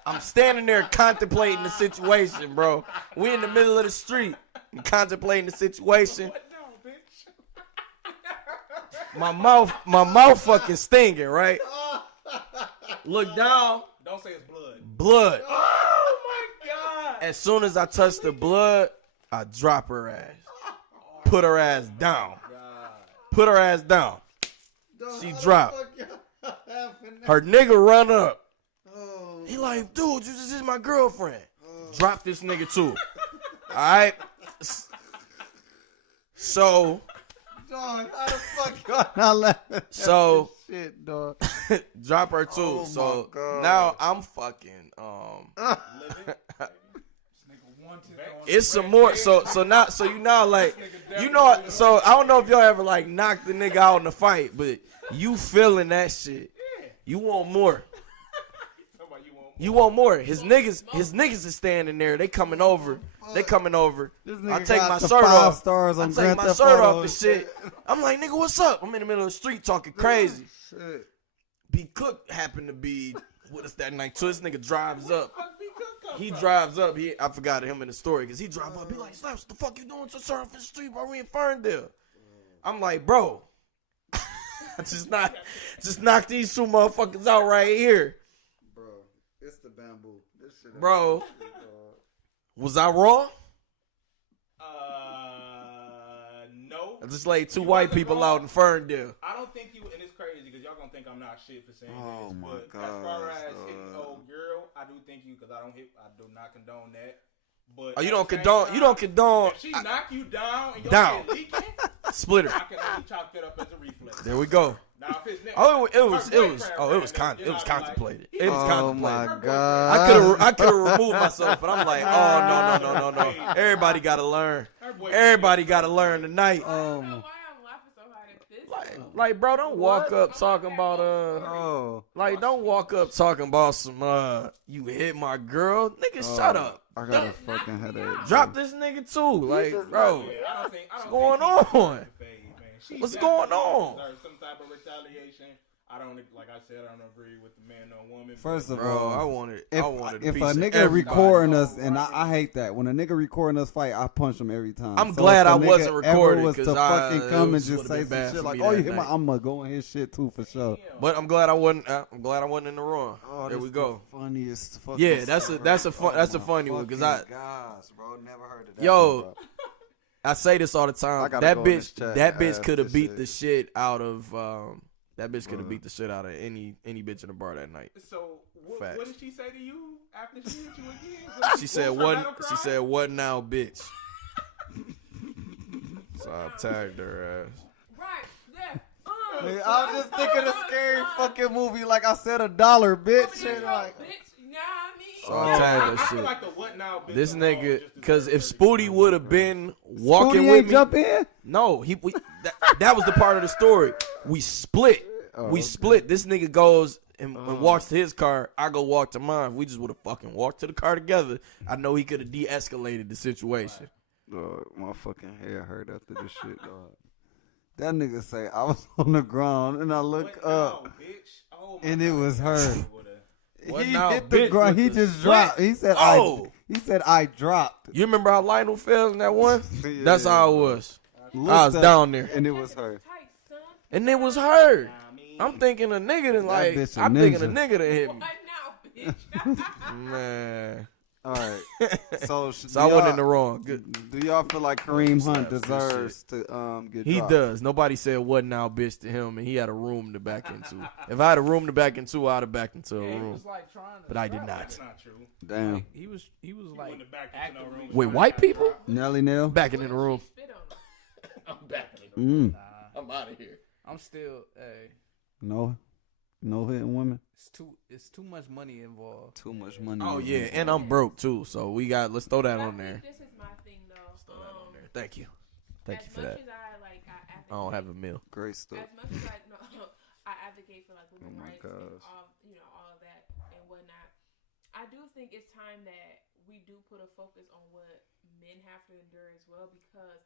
I'm standing there contemplating the situation, bro. We in the middle of the street. I'm contemplating the situation. What now, bitch? My mouth fucking stinging, right? Look down. Don't say it's blood. Blood. Oh my God. As soon as I touch the blood, I drop her ass. Put her ass down. Put her ass down. She dropped. Her nigga run up. He like, dude, this is my girlfriend. Drop this nigga too. All right. So, Dog, how the fuck y'all not laughing at So- this shit, dog? drop her too. Oh, So my God. now I'm fucking Living. it's some more. So you now like so I don't know if y'all ever like knocked the nigga out in the fight, but you feeling that shit. You want more. You want more. His niggas is standing there. They coming over. This I nigga take got my the shirt 5 off. stars I on take Grand my Theft shirt Auto off and shit. I'm like, nigga, what's up? I'm in the middle of the street talking crazy. Shit. B Cook happened to be with us that night. So this nigga drives up. He drives up. I forgot him in the story because he drive up. He like, Slaps, what the fuck you doing to surf in the street, bro? We in Ferndale. I'm like, bro, just knock these 2 motherfuckers out right here, Bro, it's the bamboo. This shit. bro. Was I wrong? No. I just laid 2 You white wasn't people wrong. out in Ferndale. I don't think you, and it's crazy because y'all gonna think I'm not shit for saying Oh, this, my but as far gosh, as hitting dog. old girl, I do think you because I do not condone that. But Oh, you at don't the same condone. time, You don't condone. If she knock you down and your Down. shit leaking, Split her. I can only chalk that up as a reflex. There we go. Now if it's next, Oh, it her was boyfriend ran, then it was I'd be like, contemplated. he It was was- Oh contemplated. my God. I could have removed myself, but I'm like, oh no. Everybody gotta learn. her boyfriend- Everybody gotta learn tonight. I don't know why I'm laughing so hard at this. Like, bro, don't walk What? up talking about Oh, like, don't walk up talking about some you hit my girl, nigga. Shut up. I got a fucking headache. Drop this nigga too, like, bro. Yeah, I don't think What's he going deserves on? the fade, man. She What's definitely going on? deserves some type of retaliation. I don't, like I said, I don't agree with the man on woman. First of Bro, all, I wanted if a a piece of nigga everybody. recording us, and I hate that when a nigga recording us fight, I punch him every time. I'm So glad if a I nigga wasn't ever recording, was 'cause to fucking come and it just would've say been bad some shit for like, me "Oh, that you hit my," night. I'ma go on his shit too for sure. But I'm glad I wasn't. I'm glad I wasn't in the wrong. Oh, there this we the go. Funniest fucking. Yeah, that's a story. that's a my funny one because fucking gosh, bro, never heard of that. Yo, one, bro. I say this all the I time. gotta That go in this bitch, chat that and bitch ask could have this beat shit. the shit out of that bitch could have Bruh. beat the shit out of any bitch in the bar that night. So what Facts. did she say to you after she hit you again? She said, "What?" She said, "What now, bitch?" So I tagged her ass. Right, yeah. Hey, I was just thinking of scary fucking movie. Like I said, $1, bitch. And like, Bitch, you know what I mean? So I tagged I that feel shit. like the what now bitch This alone nigga, just because if deserves Spooty 30 would have been walking Spooty with ain't me, jump in. no, that was the part of the story. We split. We split. This nigga goes and walks to his car. I go walk to mine. If we just would have fucking walked to the car together, I know he could have de-escalated the situation. Dog, my fucking hair hurt after this shit, dog. That nigga say I was on the ground and I look What up now, bitch? Oh my and it God. was her. What He now, hit the bitch, ground. with He the just split? dropped. He said Oh. He said I dropped. You remember how Lionel fell in that one? Yeah, That's how it was. Looked I was up, down there. and it was her. Tight, son. And it was her. Nah, I mean, I'm thinking a nigga that like, bitch a I'm thinking a ninja. nigga that hit me. What now, bitch? Man. All right. So, So I wasn't in the wrong. Good. Do y'all feel like Kareem Hunt Snaps, good deserves to get He dropped? does. Nobody said what now, bitch, to him, and he had a room to back into. If I had a room to back into, I'd have backed into a He room. was like trying to. But I did trap. not. that's not true. Damn. Like, he was like wouldn't have backed into no actively. room. Wait, white people? Nelly Nail. Backing in the room. Spit on him. I'm backing. Mm. Nah, I'm out of here. I'm still. Hey, No hitting women. it's too much money involved. Too much money. Oh in yeah, it. and I'm broke too, so let's throw that But I on there. think this is my thing, though. Let's throw that on there. Thank you. Thank you As for much that. as I I don't have a meal. Great stuff. As much as I advocate for like women's Oh my rights gosh. and all of that and whatnot, I do think it's time that we do put a focus on what men have to endure as well, because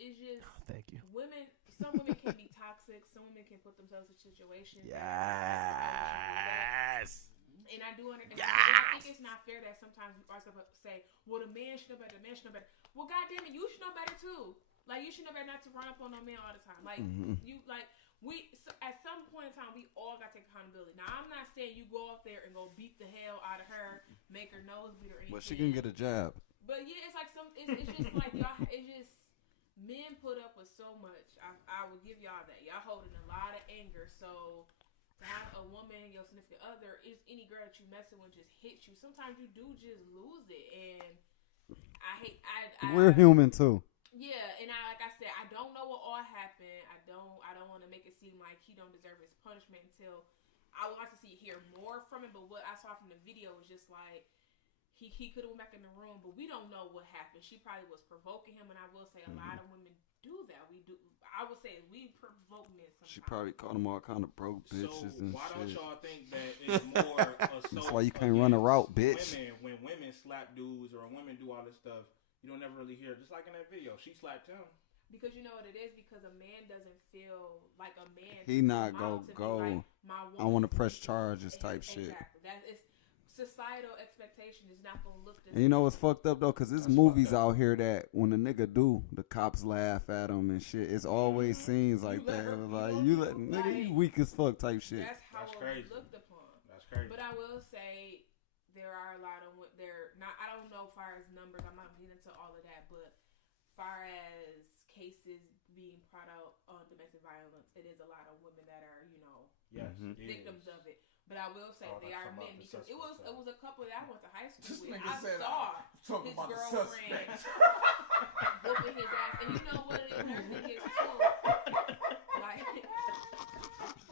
it's just Thank you. women. Some women can be toxic. Some women can put themselves in situations. Yes. And I do understand. I think it's not fair that sometimes we are supposed to say, "Well, the man should know better. The man should know better." Well, goddamn it, you should know better too. Like, you should know better not to run up on no man all the time. Like at some point in time, we all got to take accountability. Now, I'm not saying you go out there and go beat the hell out of her, make her nose bleed or anything. But she can get a jab. But yeah, it's like it's just like y'all. It's just men put up with so much. I will give y'all that. Y'all holding a lot of anger. So to have a woman, your significant other, is any girl that you messing with just hit you. Sometimes you do just lose it, and I hate. We're human too. Yeah, and like I said, I don't know what all happened. I don't want to make it seem like he don't deserve his punishment until I would like to hear more from him. But what I saw from the video was just like he could have went back in the room, but we don't know what happened. She probably was provoking him, and I will say a lot of women do that. We do. I would say we provoke men sometimes. She probably called them all kind of broke bitches So and why don't shit. y'all think that it's more assault? That's why you can't run a route, bitch. When women slap dudes or women do all this stuff, you don't never really hear it. Just like in that video, she slapped him. Because you know what it is? Because a man doesn't feel like a man. He to not come out go- to be go, like, my I wanna woman press is- charges type shit. Exactly. That is societal expectation is not gonna look this. And you know what's fucked up though? Cause there's That's movies fucked up. out here that when a nigga do, the cops laugh at him and shit. It's always scenes like let that. her- It was you like know, you you let nigga like- you weak as fuck type shit. That's how That's it crazy. was looked upon. That's crazy. But I will say there are a lot of there. Not I don't know far as numbers. I'm not getting into all of that, but far as cases being brought out on domestic violence, it is a lot of women that are Yes, Mhm. it victims is. of it. But I will say Oh, they that's are talking men about the because suspects, it was a couple that I went to high school This with. nigga I said, saw talking his about the girlfriend suspects. whooping his ass, and you know what it is? Another thing is too. Like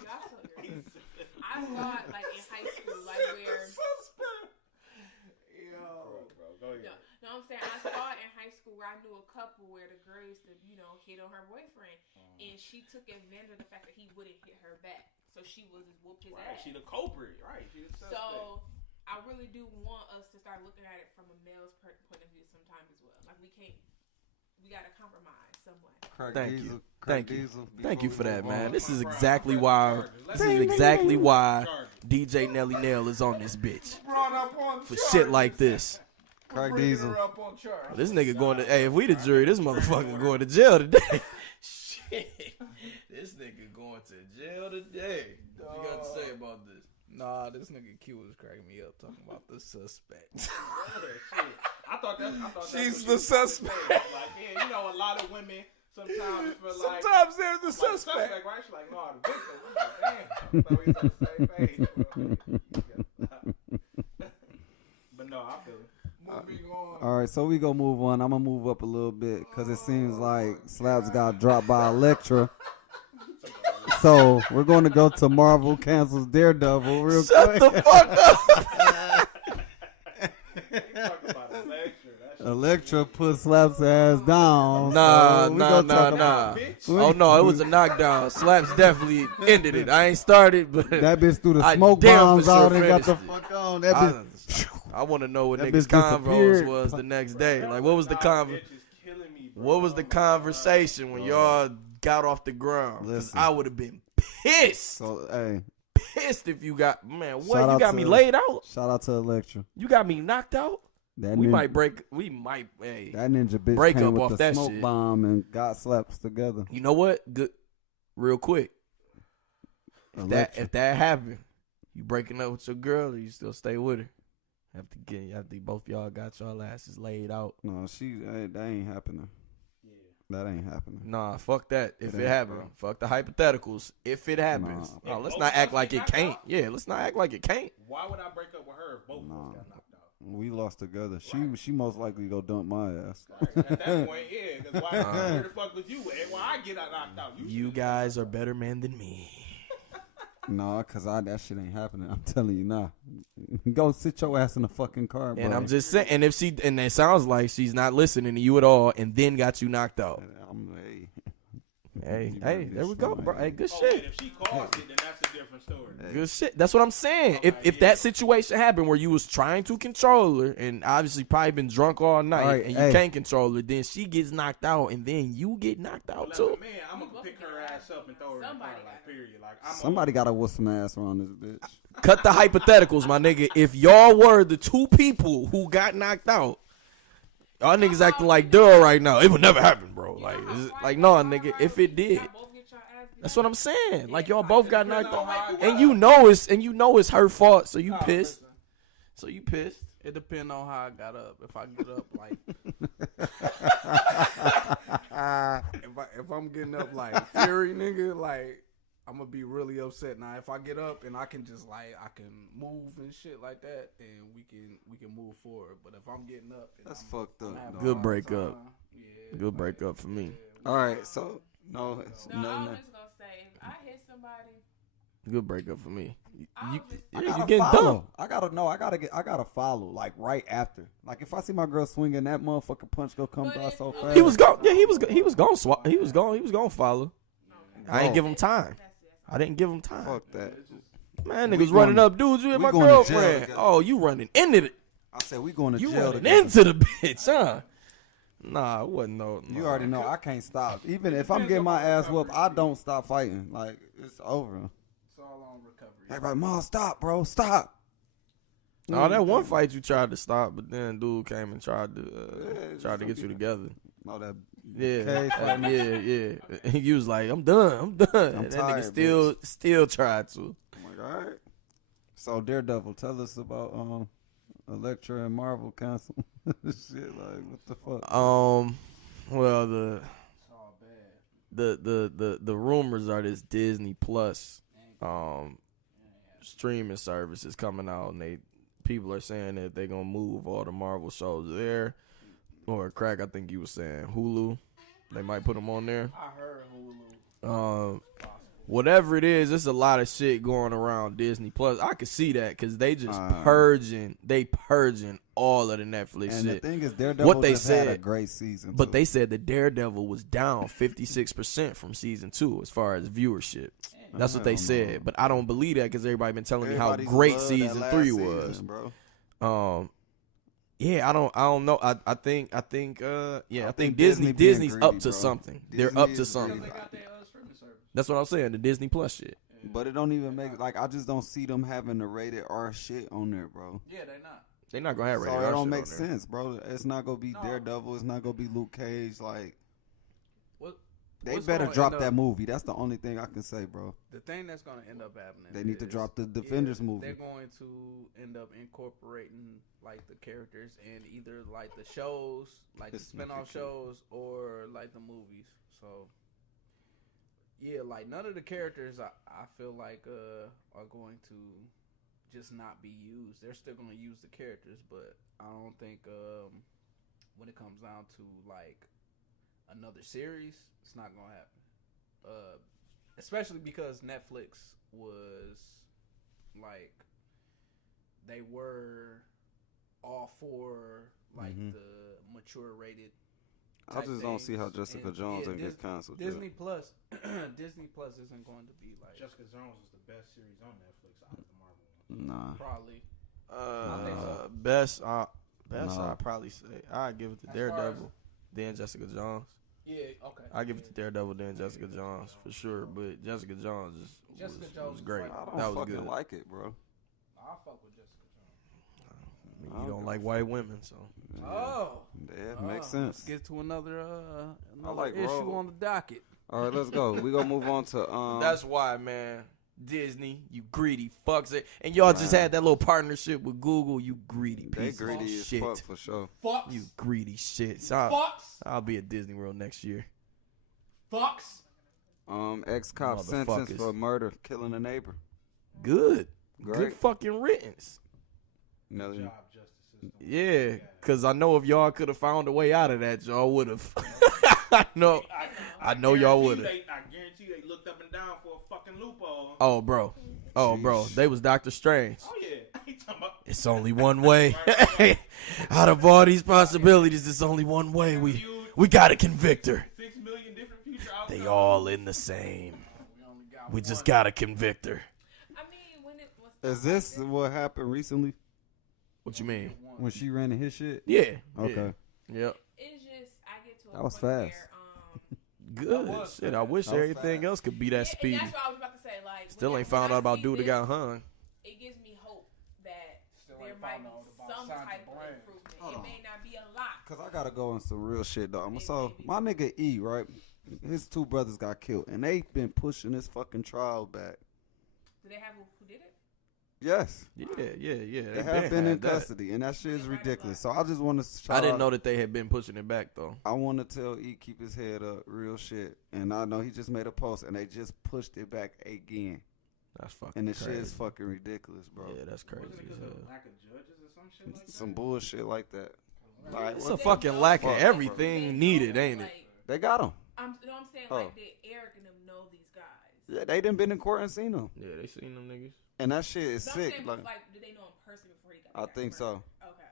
y'all so dirty. I saw it like in high school, like where. Bro, go ahead. No, I'm saying I saw it in high school where I knew a couple where the girl used to, hit on her boyfriend, and she took advantage of the fact that he wouldn't hit her back, so she would just whoop his Right, ass. she the culprit, right? She the suspect. So I really do want us to start looking at it from a male's point of view sometimes as well. Like we gotta compromise somewhat. Craig Thank Diesel, you. Craig Thank you. Diesel, Thank you before for we that, move man. on. This is Bro, exactly I'm why. Let's This is see. exactly why Charges. DJ Nelly Nail is on this bitch Brought up on for charges. shit like this. Craig Bringing Diesel. her up on charges. This nigga going to. Hey, if we the jury, this motherfucker going to jail today. Shit, this nigga going to jail today. What you got to say about this? Nah, this nigga Q was cracking me up talking about the suspect. Shit. I thought that's She's what the she was suspect. saying. Like, yeah, a lot of women sometimes feel like. Sometimes they're the like, suspect. right? She's like, no, the victim. I'm like, damn. I thought we was on the same page. No, I feel it. Moving on. All right, so we gonna move on. I'm gonna move up a little bit because it seems like Slaps got dropped by Elektra. So we're going to go to Marvel cancels Daredevil real Shut quick. the fuck up. Elektra put Slaps' ass down. Nah, so we nah, gonna nah, talk nah. about- Oh no, it was a knockdown. Slaps definitely ended it. I ain't started, but That bitch threw the I smoke damn for bombs out sure and got the finished fuck on. That bitch. I want to know what That niggas' bitch convos disappeared. was the next day. Like, what was the what was the conversation when y'all got off the ground? 'Cause Listen. I would have been pissed, So hey, pissed if you got man. What Shout you out got me to- laid out? shout out to Elektra. You got me knocked out. That We ninja, might break. We might. Hey, that ninja bitch break came up with off the that smoke shit. bomb and got Slaps together. you know what? Good, real quick. Elektra. If that happened, you breaking up with your girl, or you still stay with her? After both y'all got y'all asses laid out. No, that ain't happening. That ain't happening. Nah, fuck that. If It it ain't, happened, bro. fuck the hypotheticals. If it happens, Nah. no, let's If not both act of us like get it knocked can't. out? Yeah, let's not act like it can't. Why would I break up with her if both of Nah. us got knocked out? We lost together. She most likely go dump my ass. Right. At that point, yeah. Because where the fuck was you at? Why I get knocked out? You guys are better men than me. Nah, cause that shit ain't happening. I'm telling you now. Go sit your ass in the fucking car, bro. And I'm just saying, and it sounds like she's not listening to you at all, and then got you knocked out. Hey, Hey, there we go, bro. Hey, good Oh, shit. and if she calls it, then that's a different story. Good shit. That's what I'm saying. If that situation happened where you was trying to control her and obviously probably been drunk all night All right, and you hey. can't control her, then she gets knocked out and then you get knocked out Like, too. man, I'm gonna pick her ass up and throw her in the car. Somebody Like, period. Like, I'm somebody gotta whoop some ass around this bitch. Cut the hypotheticals, my nigga. If y'all were the two people who got knocked out, y'all niggas acting like Daryl right now. It would never happen, bro. Like no, nigga. If it did, that's what I'm saying. Like y'all both got knocked out, and you know it's her fault. So you pissed. So you pissed. It depends on how I got up. If I get up like, if I'm getting up like Fury, nigga, like I'm gonna be really upset. Now, if I get up and I can just like I can move and shit like that, then we can move forward. But if I'm getting up, and That's I'm fucked up. having a Good hard breakup. time, yeah, Good breakup for me. All right, so no, No, I was just gonna say, if I hit somebody, Good breakup for me. I You, was just- yeah, I you gotta getting follow. dumb. I gotta follow like right after. Like if I see my girl swinging, that motherfucking punch go come But by it's- so fast. He was gone. Yeah, he was gonna follow. I ain't give him time. I didn't give him time. Fuck that. Man, We niggas running going- up, dude. You and we my going to jail girlfriend. together. Oh, you running into it. I said we going to You jail running together. into the bitch, huh? Nah, it wasn't no. You already know I can't stop. Even if I'm getting my ass whooped, I don't stop fighting. Like it's over. It's all on recovery. Everybody, Mom, stop, bro, stop. No, that one fight you tried to stop, but then dude came and tried to get you together. No, that Yeah, cage fight. yeah. You was like, I'm done. And that tired, nigga still tried to. I'm like, all right. So Daredevil, tell us about Elektra and Marvel cancel. Shit, like what the fuck? Well, It's all bad. the rumors are this Disney Plus streaming service is coming out, and people are saying that they're gonna move all the Marvel shows there. Or Crack, I think you was saying Hulu. They might put them on there. I heard Hulu. Whatever it is, there's a lot of shit going around Disney Plus. I could see that because they just purging all of the Netflix And shit. the thing is, Daredevil What they just had a said- great season. But too. they said the Daredevil was down 56% from season 2 as far as viewership. That's what they I don't know. said. But I don't believe that because everybody been telling me how Everybody great loved that season last 3 season, was. bro. Yeah, I don't know. I think think Disney's being up greedy, to bro. something. Disney They're up is to something. greedy. They got their streaming service. That's what I'm saying. The Disney Plus shit. But it don't even make like I just don't see them having the rated R shit on there, bro. Yeah, they not. They're not gonna have rated So R it don't shit make on there. sense, bro. It's not gonna be No. Daredevil. It's not gonna be Luke Cage. Like What they What's better gonna drop end that up- movie. That's the only thing I can say, bro. the thing that's gonna end up happening? They need to is, drop the Defenders movie. They're going to end up incorporating like the characters in either like the shows, like the It's spinoff okay. shows, or like the movies. So yeah, like none of the characters I feel like are going to just not be used. They're still gonna use the characters, but I don't think when it comes down to like another series, it's not gonna happen. Especially because Netflix was like they were all for like the mature rated. I just don't see how things. Jessica And, Jones yeah, ain't get canceled. Disney Plus, Disney Plus isn't going to be like Jessica Jones is the best series on Netflix out of the Marvel ones. Nah. probably. Best, No. I'd probably say I'd give it to As far Daredevil, then Jessica Jones. Yeah, okay. I give it to Daredevil, then Jessica Jones for sure. But Jessica Jones was great. I don't That was fucking good. like it, bro. I'll fuck with Jessica Jones. You don't like white women, so Oh, Yeah, makes sense. Let's get to another like issue Rogue. on the docket. All right, let's go. We gonna move on to that's why, man. Disney, you greedy fucks it, and y'all just had that little partnership with Google. You greedy they piece greedy of as shit. fuck for sure. Fucks. You greedy shit. So Fucks. I'll be at Disney World next year. Fucks. Ex-cop sentenced Motherfuckers. for murder, killing a neighbor. Good. Great. Good fucking riddance. Nelly. Job justice system. Yeah, because I know if y'all could have found a way out of that, y'all would have. I know y'all would have. I guarantee you they looked up and down for a fucking loophole. Oh, bro. They was Doctor Strange. Oh, yeah. I ain't talking about. It's only one way. Out of all these possibilities, it's only one way. We gotta convict her. 6 million different future outcomes. They all in the same. We just gotta convict her. I mean, when it was. Is this what happened recently What you mean? when she ran in his shit? Yeah. Okay. Yep. It's just I get to a That was point fast. Good. was Shit, I wish That was everything fast. else could be that and speedy. that's what I was about to say. Like, Still when ain't found I out about see dude that this, got hung. It gives me hope that Still there ain't might found be out about some Sandra type of Bland. improvement. Hold It on. may not be a lot. Cause I gotta go on some real shit though. So my nigga E, right? His two brothers got killed, and they been pushing this fucking trial back. Do they have who did it? Yes, Yeah. they have been in custody, and that shit is ridiculous. So I just want to. I didn't know that they had been pushing it back though. I want to tell E keep his head up, real shit. And I know he just made a post, and they just pushed it back again, That's fucking and the crazy. shit is fucking ridiculous, bro. Yeah, that's crazy Wasn't it as because hell. of lack of judges or some shit like Some that? bullshit like that. Like, It's what a the fucking fuck, lack of bro? everything needed, ain't it? Like, They got him. I'm saying Oh. like that Eric and them know these guys. Yeah, they done been in court and seen him, Yeah, they seen them niggas. and that shit is No, I'm sick. saying, Like, like, do they know in person before he got? I got think murdered? so. Okay.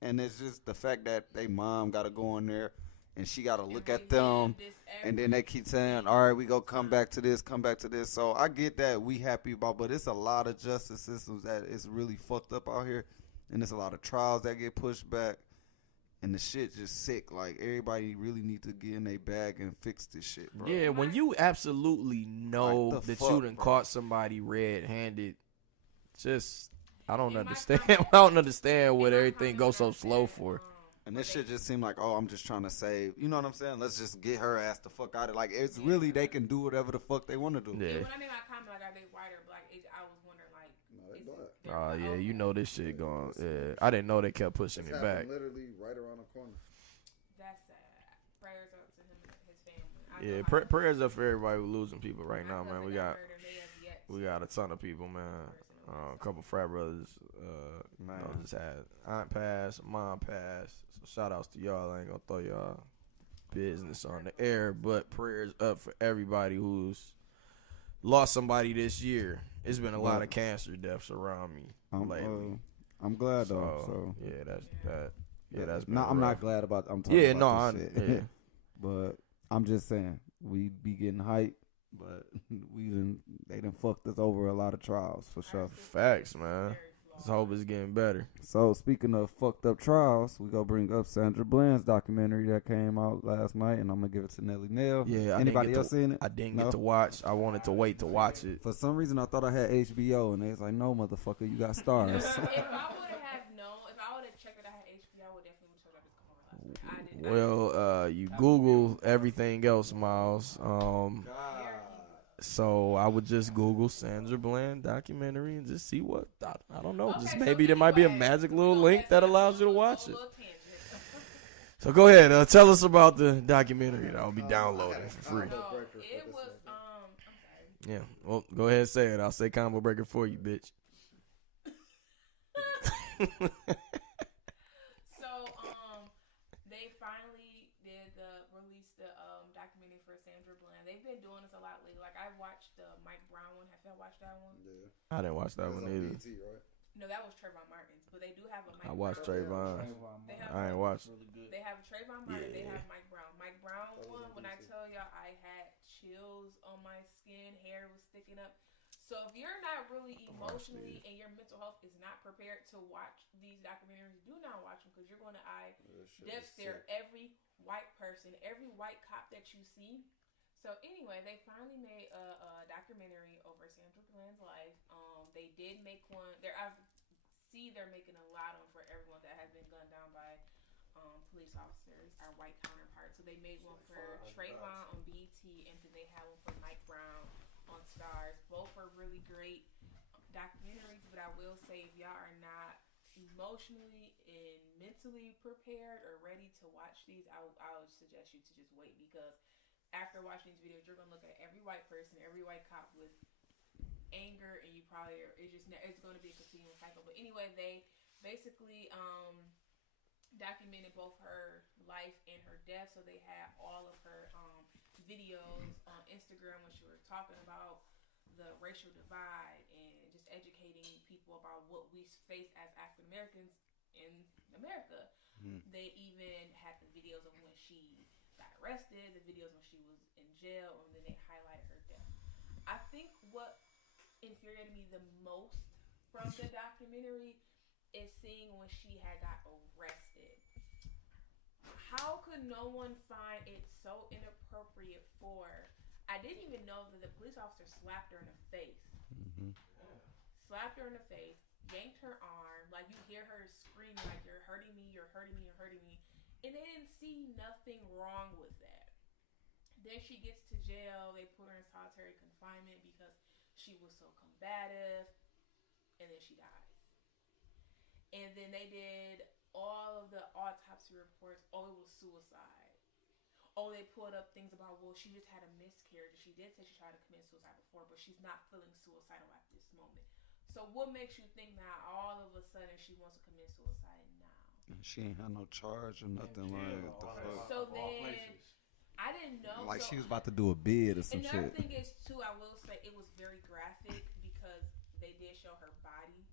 And it's just the fact that they mom got to go in there, and she got to look And at them. relive this And then they keep saying, all right, we go come back to this, come back to this. So I get that we happy about, but it's a lot of justice systems that is really fucked up out here. And there's a lot of trials that get pushed back. And the shit just sick. Like, everybody really need to get in their bag and fix this shit, bro. Yeah, when you absolutely know Like the that fuck, you done bro? caught somebody red-handed, just I don't In my understand. comment- I don't understand what In my everything comment, goes so I slow said, for. And this shit just seemed like, oh, I'm just trying to save. You know what I'm saying? Let's just get her ass the fuck out of it. Like, it's really, they can do whatever the fuck they want to do. Yeah. When I made my comment, like, are they white or black? I was wondering, like, is they're Oh yeah, black? you know this shit going. Yeah, I didn't know they kept pushing it back. literally right around the corner. That's sad. Prayers up to him and his family. I Yeah, know how prayers up for everybody who losing people right my now, man. cousin We got murdered, they have yet we to got a ton of people, man. A couple frat brothers, Man. just had aunt pass, mom pass. So shout outs to y'all. I ain't gonna throw y'all business on the air, but prayers up for everybody who's lost somebody this year. It's been a lot of cancer deaths around me lately. I'm glad though. So yeah, that's been I'm rough. not glad about. I'm talking Yeah, about no, this I shit. yeah. But I'm just saying we be getting hype, but they done fucked us over a lot of trials for sure. Facts, man. Let's hope it's getting better. So speaking of fucked up trials, we gonna bring up Sandra Bland's documentary that came out last night, and I'm gonna give it to Nelly Nail. Yeah, Anybody else seen it? I didn't No? get to watch. I wanted to wait to watch it. For some reason, I thought I had HBO, and they was like, "No, motherfucker, you got stars." If I would have known, if I would have checked that I had HBO, I would definitely would have told y'all to come over last night. I didn't. Well, you Google everything else, Miles. So I would just Google Sandra Bland documentary and just see what I don't know. Okay, Just so maybe there might be a anyway, magic we little gonna link pass that it allows you to on a watch it. little tangent. So go ahead, tell us about the documentary that I'll be downloading for free. No, it was I'm sorry. Yeah, well, go ahead and say it. I'll say combo breaker for you, bitch. So, they finally released the documentary for Sandra Bland. They've been doing this a lot lately. Like, I watched the Mike Brown one. Have y'all watched that one? Yeah. I didn't watch that one either. BT, right? No, that was Trayvon Martin's, but they do have a Mike I watched Brown. Trayvon. They have I ain't watched. Really good. They have Trayvon Martin. They Yeah. have Mike Brown. Mike Brown That was one. on When I DC. tell y'all, I had chills on my skin. Hair was sticking up. So if you're not really emotionally and your mental health is not prepared to watch these documentaries, do not watch them because you're going to death stare every white person, every white cop that you see. So anyway, they finally made a documentary over Sandra Bland's life. They did make one. They're making a lot of them for everyone that has been gunned down by police officers, our white counterparts. So they made one for Trayvon on BET, and then they have one for Mike Brown on Stars. Both are really great documentaries, but I will say if y'all are not emotionally and mentally prepared or ready to watch these, I would suggest you to just wait, because after watching these videos, you're gonna look at every white person, every white cop with anger, and you probably it's going to be a continuing cycle. But anyway, they basically documented both her life and her death. So they had all of her videos on Instagram when she was talking about the racial divide and just educating people about what we face as African Americans in America. They even had the videos of when she got arrested, the videos when she was in jail, and then they highlighted her death. I think what infuriated me the most from the documentary is seeing when she had got arrested. How could no one find it so inappropriate for? I didn't even know that the police officer slapped her in the face. Slapped her in the face, yanked her arm, like you hear her scream like, "You're hurting me, you're hurting me, you're hurting me," and they didn't see nothing wrong with that. Then she gets to jail. They put her in solitary confinement because she was so combative, and then she dies. And then they did all of the autopsy reports. Oh, it was suicide. Oh, they pulled up things about, well, she just had a miscarriage. She did say she tried to commit suicide before, but she's not feeling suicidal at this moment. So what makes you think now all of a sudden she wants to commit suicide now? She ain't had no charge or nothing like what the fuck. So then I didn't know. Like so, she was about to do a bid or some another shit. thing is too, I will say it was very graphic because they did show her body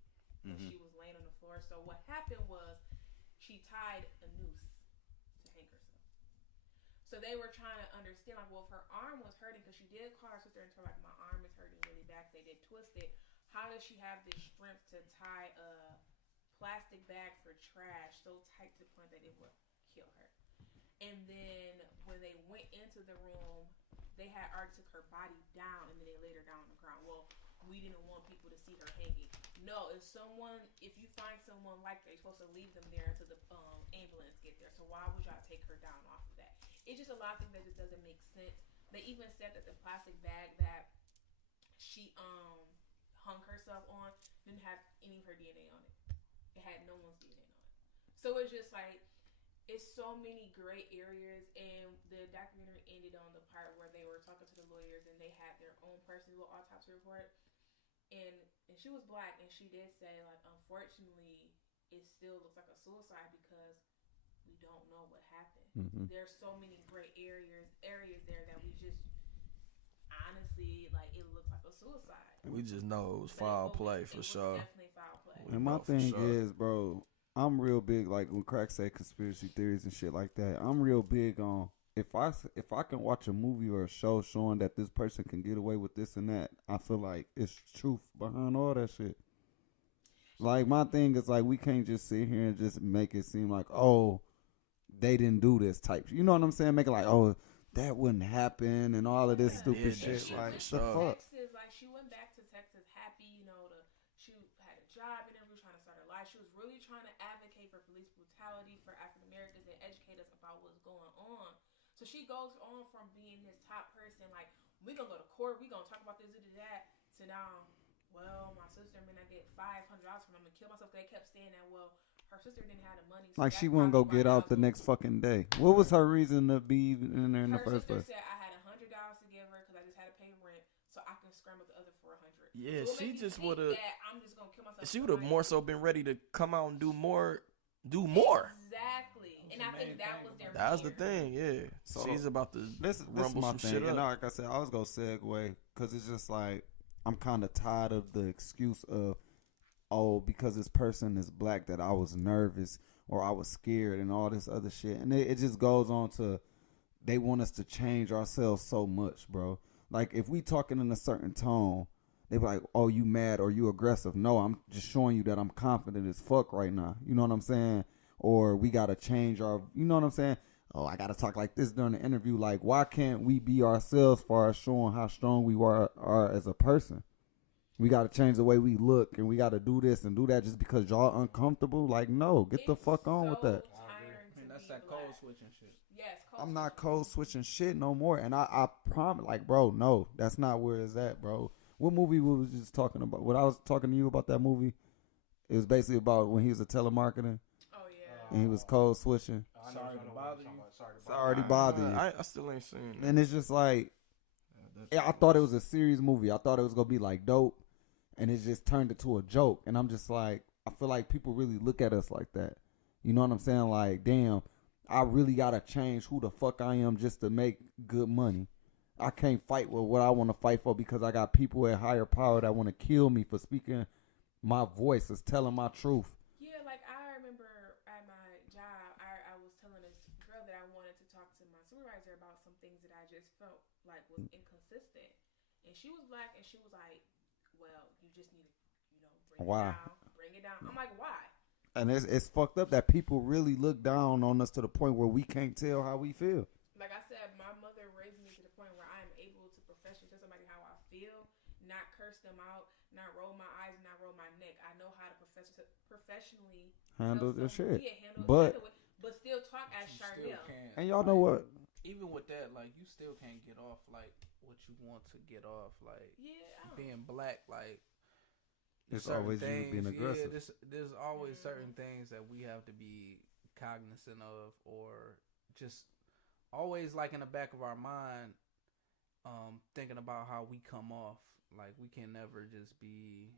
when she was laying on the floor. So what happened was she tied a noose to hang herself. So they were trying to understand, like, well, if her arm was hurting, because she did call her sister and told her, like, my arm is hurting really bad. They did twist it. How does she have this strength to tie a plastic bag for trash so tight to the point that it would kill her? And then when they went into the room, they had already took her body down, and then they laid her down on the ground. Well, we didn't want people to see her hanging. No, if you find someone like that, you're supposed to leave them there until the ambulance get there. So why would y'all take her down off of that? It's just a lot of things that just doesn't make sense. They even said that the plastic bag that she hung herself on didn't have any of her DNA on it. It had no one's DNA on it. So it's just like, it's so many gray areas, and the documentary ended on the part where they were talking to the lawyers and they had their own personal autopsy report. And she was black, and she did say, like, unfortunately, it still looks like a suicide because we don't know what happened. There's so many gray areas there that we just honestly, like, it looks like a suicide. We just know it was foul play for sure. Definitely foul play. And my thing is, bro, I'm real big, like when Crack say conspiracy theories and shit like that. I'm real big on if I can watch a movie or a show showing that this person can get away with this and that, I feel like it's truth behind all that shit. Like my thing is like we can't just sit here and just make it seem like, oh, they didn't do this type. You know what I'm saying? Make it like, oh, that wouldn't happen and all of this stupid shit. Like the fuck. Texas, like she went back to Texas happy, she had a job interview, trying to start her life. She was really trying to advocate for police brutality for African Americans and educate us about what's going on. So she goes on from being this top person, like, we're going to go to court, we're going to talk about this, that, to now, well, my sister may not get $500 from them and kill myself. They kept saying that, well, her sister didn't have the money. So like she wouldn't go get out the next fucking day. What was her reason to be in there in the first place? Her sister said, I had $100 to give her because I just had to pay rent, so I can scramble the other $400. Yeah, So what she makes you just think would have. that I'm just gonna kill myself. She would have tonight? more so been ready to come out and do more. Do more. Exactly, and I think that was their. That's the fear. thing. Yeah. So, She's about to This is rumble my some thing, shit and up. like I said, I was gonna segue because it's just like I'm kind of tired of the excuse of, oh, because this person is black that I was nervous or I was scared and all this other shit, and it just goes on to they want us to change ourselves so much, bro. Like if we talking in a certain tone, they be like, oh, you mad or you aggressive? No, I'm just showing you that I'm confident as fuck right now. You know what I'm saying? Or we gotta change our, you know what I'm saying? Oh, I gotta talk like this during the interview. Like, why can't we be ourselves for showing how strong we are as a person? We gotta change the way we look, and we gotta do this and do that just because y'all uncomfortable. Like, no, get the It's fuck on with that. so tiring to That's be that black. code switching shit. Yes, code I'm not switching. code switching shit no more. And I promise, like, bro, no, that's not where it's at, bro. What movie we was just talking about? What I was talking to you about that movie, it was basically about when he was a telemarketer Oh yeah. and he was code swwitching. I know Sorry what to you're bother talking you. about. Sorry to Sorry to bother bother you. I still ain't seen it. And it's just like, I thought it was a serious movie. I thought it was gonna be like dope, and it just turned into a joke. And I'm just like, I feel like people really look at us like that. You know what I'm saying? Like, damn, I really gotta change who the fuck I am just to make good money. I can't fight with what I want to fight for because I got people at higher power that want to kill me for speaking my voice, is telling my truth. Yeah, like I remember at my job, I was telling this girl that I wanted to talk to my supervisor about some things that I just felt like was inconsistent. And she was black and she was like, well, you just need to, bring Why? it down. Bring it down. I'm like, why? And it's fucked up that people really look down on us to the point where we can't tell how we feel. Like I said, my mother raised me to the point where I am able to professionally tell somebody how I feel, not curse them out, not roll my eyes, not roll my neck. I know how to professionally Handle tell the shit. someone- yeah, handle But- it, but still talk as You still Charnel. can't. And y'all know what? Even with that, like you still can't get off like what you want to get off. Like Yeah, I don't being black, like It's certain always you being aggressive. Yeah, there's always certain things that we have to be cognizant of, or just always like in the back of our mind, thinking about how we come off. Like we can never just be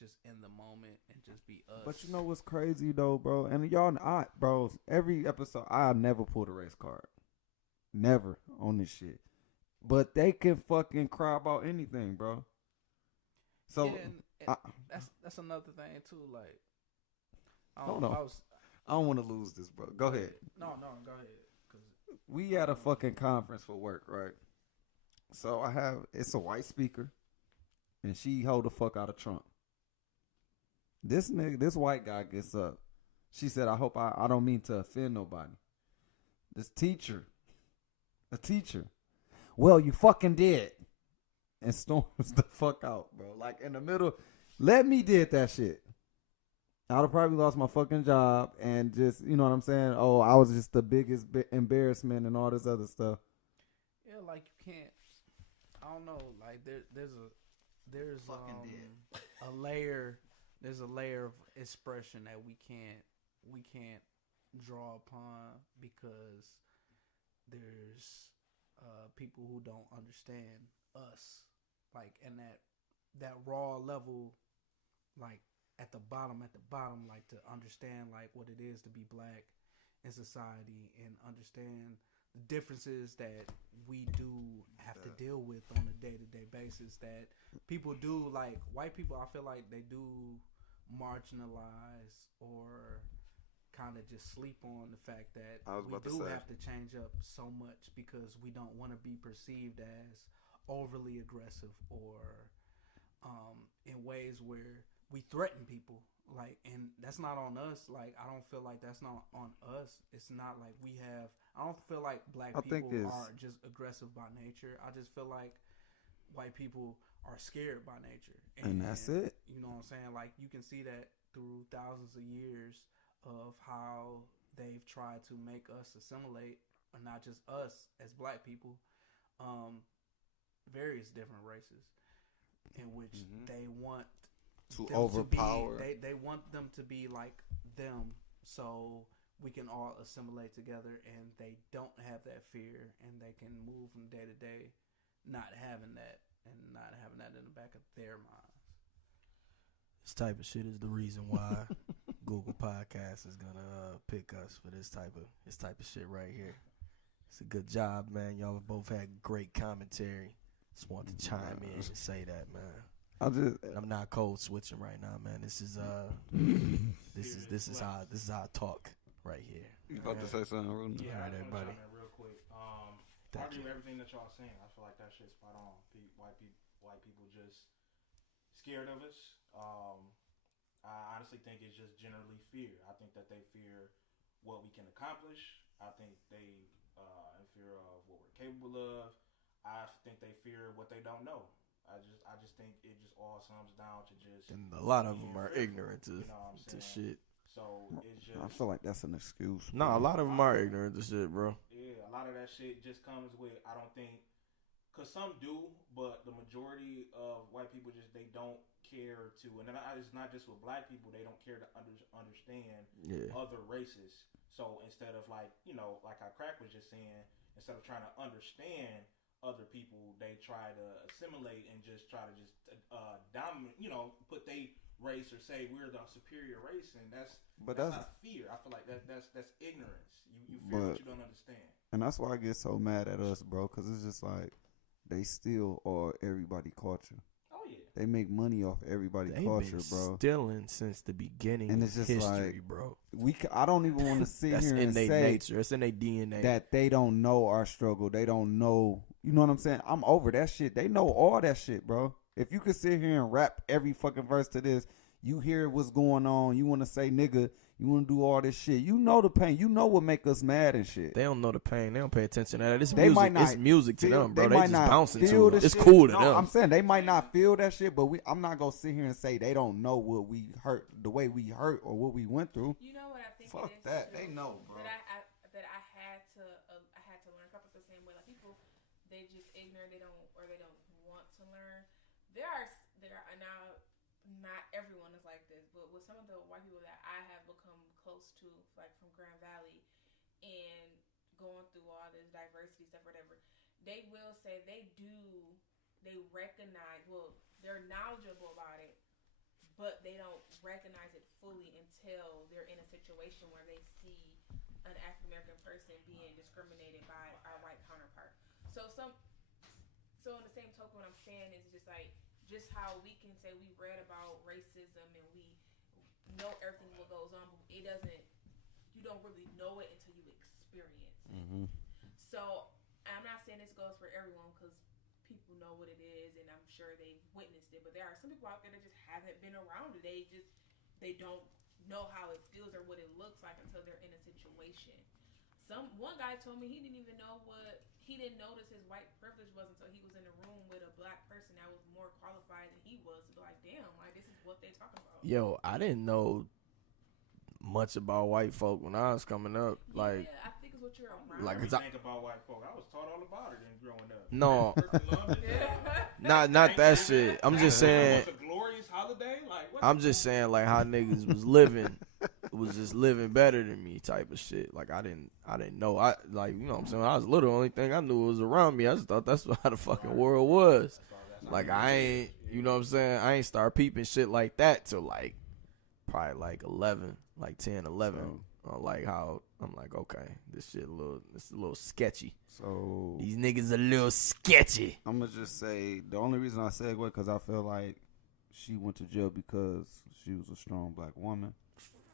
just in the moment and just be us. But you know what's crazy though, bro? And y'all, bro, every episode I never pulled a race card, never on this shit. But they can fucking cry about anything, bro. So yeah, and that's another thing too. Like, Hold on. I don't want to lose this, bro. Go ahead. No, go ahead. 'Cause We at a fucking conference for work, right? So it's a white speaker, and she hold the fuck out of Trump. This white guy gets up. She said, I hope I don't mean to offend nobody. This teacher, well, you fucking did. And storms the fuck out, bro. Like in the middle, let me did that shit. I'd have probably lost my fucking job and just, you know what I'm saying? Oh, I was just the biggest embarrassment and all this other stuff. yeah, like you can't. I don't know. Like there's a layer. There's a layer of expression that we can't draw upon because there's people who don't understand us, like, and that raw level, like at the bottom, like to understand like what it is to be black in society and understand the differences that we do have to deal with on a day-to-day basis, that people do, like white people, I feel like they do marginalize or kind of just sleep on the fact that we do have to change up so much because we don't want to be perceived as overly aggressive or in ways where we threaten people, like, and that's not on us. Like, I don't feel like that's not on us. It's not like I don't feel like black people are just aggressive by nature. I just feel like white people are scared by nature. And that's it. You know what I'm saying? Like, you can see that through thousands of years of how they've tried to make us assimilate, or not just us as black people, various different races in which they want to overpower. They want them to be like them, so we can all assimilate together, and they don't have that fear, and they can move from day to day, not having that in the back of their minds. type of shit is the reason why Google Podcasts is gonna pick us for this type of shit right here. It's a good job, man. Y'all have both had great commentary. Just want to chime in and say that, man. I'm not code switching right now, man. This is how I talk right here. You about to say something, Rudy? Yeah, All right, everybody. Real quick. I Thank agree you. with everything that y'all saying. I feel like that shit's spot on. White people just scared of us. I honestly think it's just generally fear. I think that they fear what we can accomplish. I think they in fear of what we're capable of. I think they fear what they don't know. I just think it just all sums down to just. And a lot of them being are fearful, ignorant to you know what I'm to saying? shit. So it's just. I feel like that's an excuse. No, a lot of them are ignorant to shit, bro. Yeah, a lot of that shit just comes with, I don't think, because some do, but the majority of white people just, they don't care to, and it's not just with black people, they don't care to understand other races. So instead of like, you know, like how Crack was just saying, instead of trying to understand other people, they try to assimilate and just try to just dominate, you know, put they race or say we're the superior race, and that's not fear. I feel like that's ignorance. You fear what you don't understand. And that's why I get so mad at us, bro, because it's just like they steal all everybody culture. Oh yeah. They make money off everybody They've culture, been bro. stealing since the beginning And it's of just history, like, bro. I don't even want to sit That's here in and their say nature. It's in their DNA. that they don't know our struggle. They don't know. You know what I'm saying? I'm over that shit. They know all that shit, bro. If you could sit here and rap every fucking verse to this, you hear what's going on. You want to say nigga. You want to do all this shit. You know the pain. You know what make us mad and shit. They don't know the pain. They don't pay attention to that. It's They music. might not It's music to feel- them, bro. they They might just not bouncing feel to the it. It's shit. cool to No, them. I'm saying they might not feel that shit, but I'm not gonna sit here and say they don't know what we hurt, the way we hurt, or what we went through. You know what I think? Fuck it is that. too? They know, bro. That I had to learn. I felt the same way. Like people, they just ignorant. They don't want to learn. There are now. Not everyone is like this, but with some of the white people that I have become close to, like from Grand Valley, and going through all this diversity stuff, whatever, they will say they recognize. Well, they're knowledgeable about it, but they don't recognize it fully until they're in a situation where they see an African American person being discriminated by our white counterpart. So in the same token, what I'm saying is just how we can say we read about racism and we know everything what goes on, but you don't really know it until you experience it. Mm-hmm. So I'm not saying this goes for everyone because people know what it is and I'm sure they've witnessed it, but there are some people out there that just haven't been around it. They don't know how it feels or what it looks like until they're in a situation. One guy told me he didn't notice his white privilege was until he was in a room with a black person that was more qualified than he was to be like, damn, like this is what they talking about. Yo, I didn't know much about white folk when I was coming up. Like, yeah, I think it's what you're around. like, I cause think about white folk. I was taught all about it growing up. No. Not not that shit. I'm just saying. A glorious holiday. Like what? I'm just saying, like how niggas was living better than me, type of shit. Like I didn't know. I like, you know what I'm saying. When I was little, the only thing I knew was around me. I just thought that's how the fucking world was. Like I ain't, you know what I'm saying. I ain't start peeping shit like that till like probably like 11, like 10, 11. Like how I'm like, okay, this a little sketchy. So These niggas a little sketchy. I'm gonna just say the only reason I segue because I feel like she went to jail because she was a strong black woman.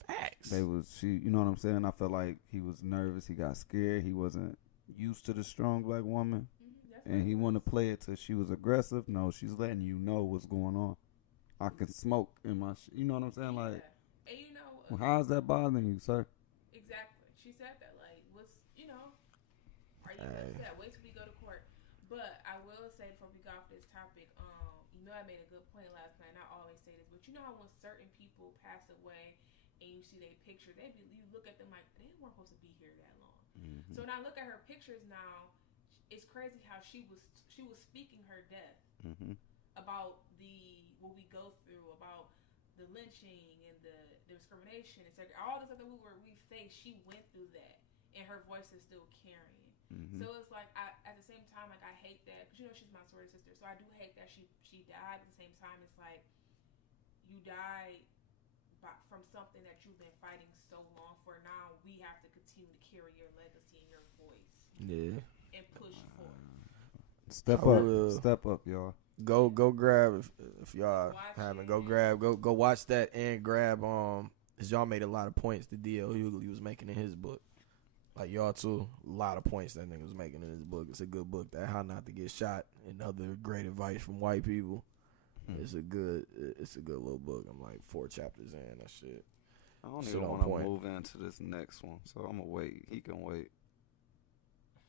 Facts. You know what I'm saying? I felt like he was nervous. He got scared. He wasn't used to the strong black woman, and he wanted to play it till she was aggressive. No, she's letting you know what's going on. I can smoke in my shit. You know what I'm saying? Like, and you know, well, how's that bothering you, sir? exactly. She said that, like, are you upset? Wait till we go to court. But I will say before we go off this topic, I made a good point last night. And I always say this, but you know how when certain people pass away and you see their picture, you look at them like they weren't supposed to be here that long. Mm-hmm. So when I look at her pictures now, it's crazy how she was speaking her death about what we go through, about the lynching and the discrimination, etc. All the stuff that we faced, she went through that, and her voice is still carrying. So it's like, at the same time, like I hate that because she's my sorority sister, so I do hate that she died. At the same time, it's like you die from something that you've been fighting so long for. Now we have to continue to carry your legacy and your voice. Yeah. And push forward. Step up, y'all. Go grab if y'all Watch haven't. it. Go watch that and grab cause y'all made a lot of points that D.L. Hughley was making in his book. Like y'all too, a lot of points that nigga was making in his book. It's a good book. That How Not to Get Shot and other great advice from white people. It's a good little book. I'm like 4 chapters in. That shit. I don't Shit even on want to point. move into this next one, so I'm gonna wait. He can wait.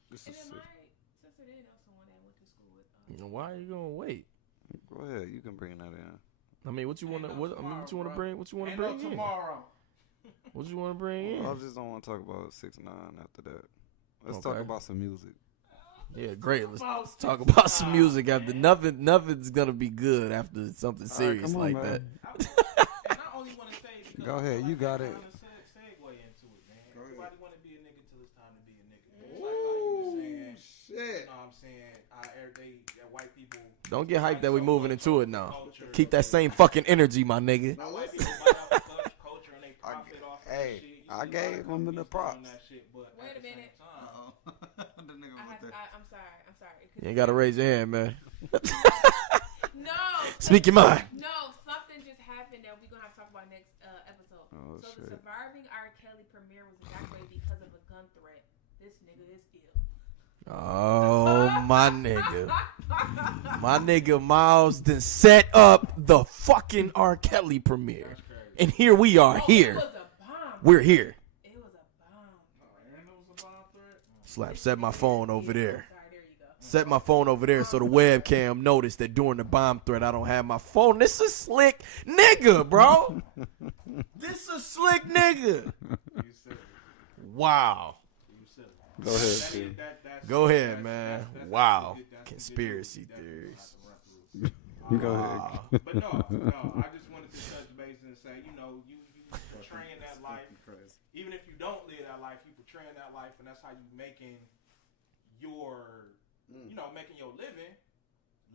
This And is then sick. my sister did know someone that went to school with. Why are you gonna wait? Go ahead, you can bring that in. I mean, what you wanna Ain't no what you tomorrow, wanna bro. bring? What you wanna Ain't no bring in? tomorrow. What you wanna bring in? I just don't want to talk about 6ix9ine after that. Let's Okay. talk about some music. Yeah, great. Let's talk about some music after nothing's gonna be good after something serious come on, like that. man. And I only want to say because Go I feel ahead, like you got that it. kinda segue into it, man. Go ahead. Everybody want to be a nigga till it's time to be a nigga. It's like how you was saying. Shit. You know what I'm saying? White people. Don't get hyped that we so moving much into off it the now. culture. Keep that same fucking energy, my nigga. Now, white people bite off the culture and they profit off of hey, that shit. You I see a lot gave of him the companies props. doing that shit, but Wait at a the same minute. time, The nigga I'm sorry. You ain't gotta raise your hand, man. No. Speak your mind. No, something just happened that we're gonna have to talk about next episode. Oh, so shit. the Surviving R. Kelly premiere was evacuated because of a gun threat. This nigga is ill. Oh, my nigga. My nigga Miles done set up the fucking R. Kelly premiere. that's crazy. And here we are, It here. was a bomb. We're here. It was a bomb. And it was a bomb threat. Slap, set my phone over there. Sorry, there you go. Set my phone over there so the webcam noticed that during the bomb threat I don't have my phone. This a slick nigga, bro. This a slick nigga. You said Wow. You said Go ahead, Steve. Go ahead, man. Wow. Conspiracy theories. Go ahead. But no, I just wanted to touch base and say, you portraying that life. Even if you don't live that life, you portraying that life, and that's how you making your, making your living.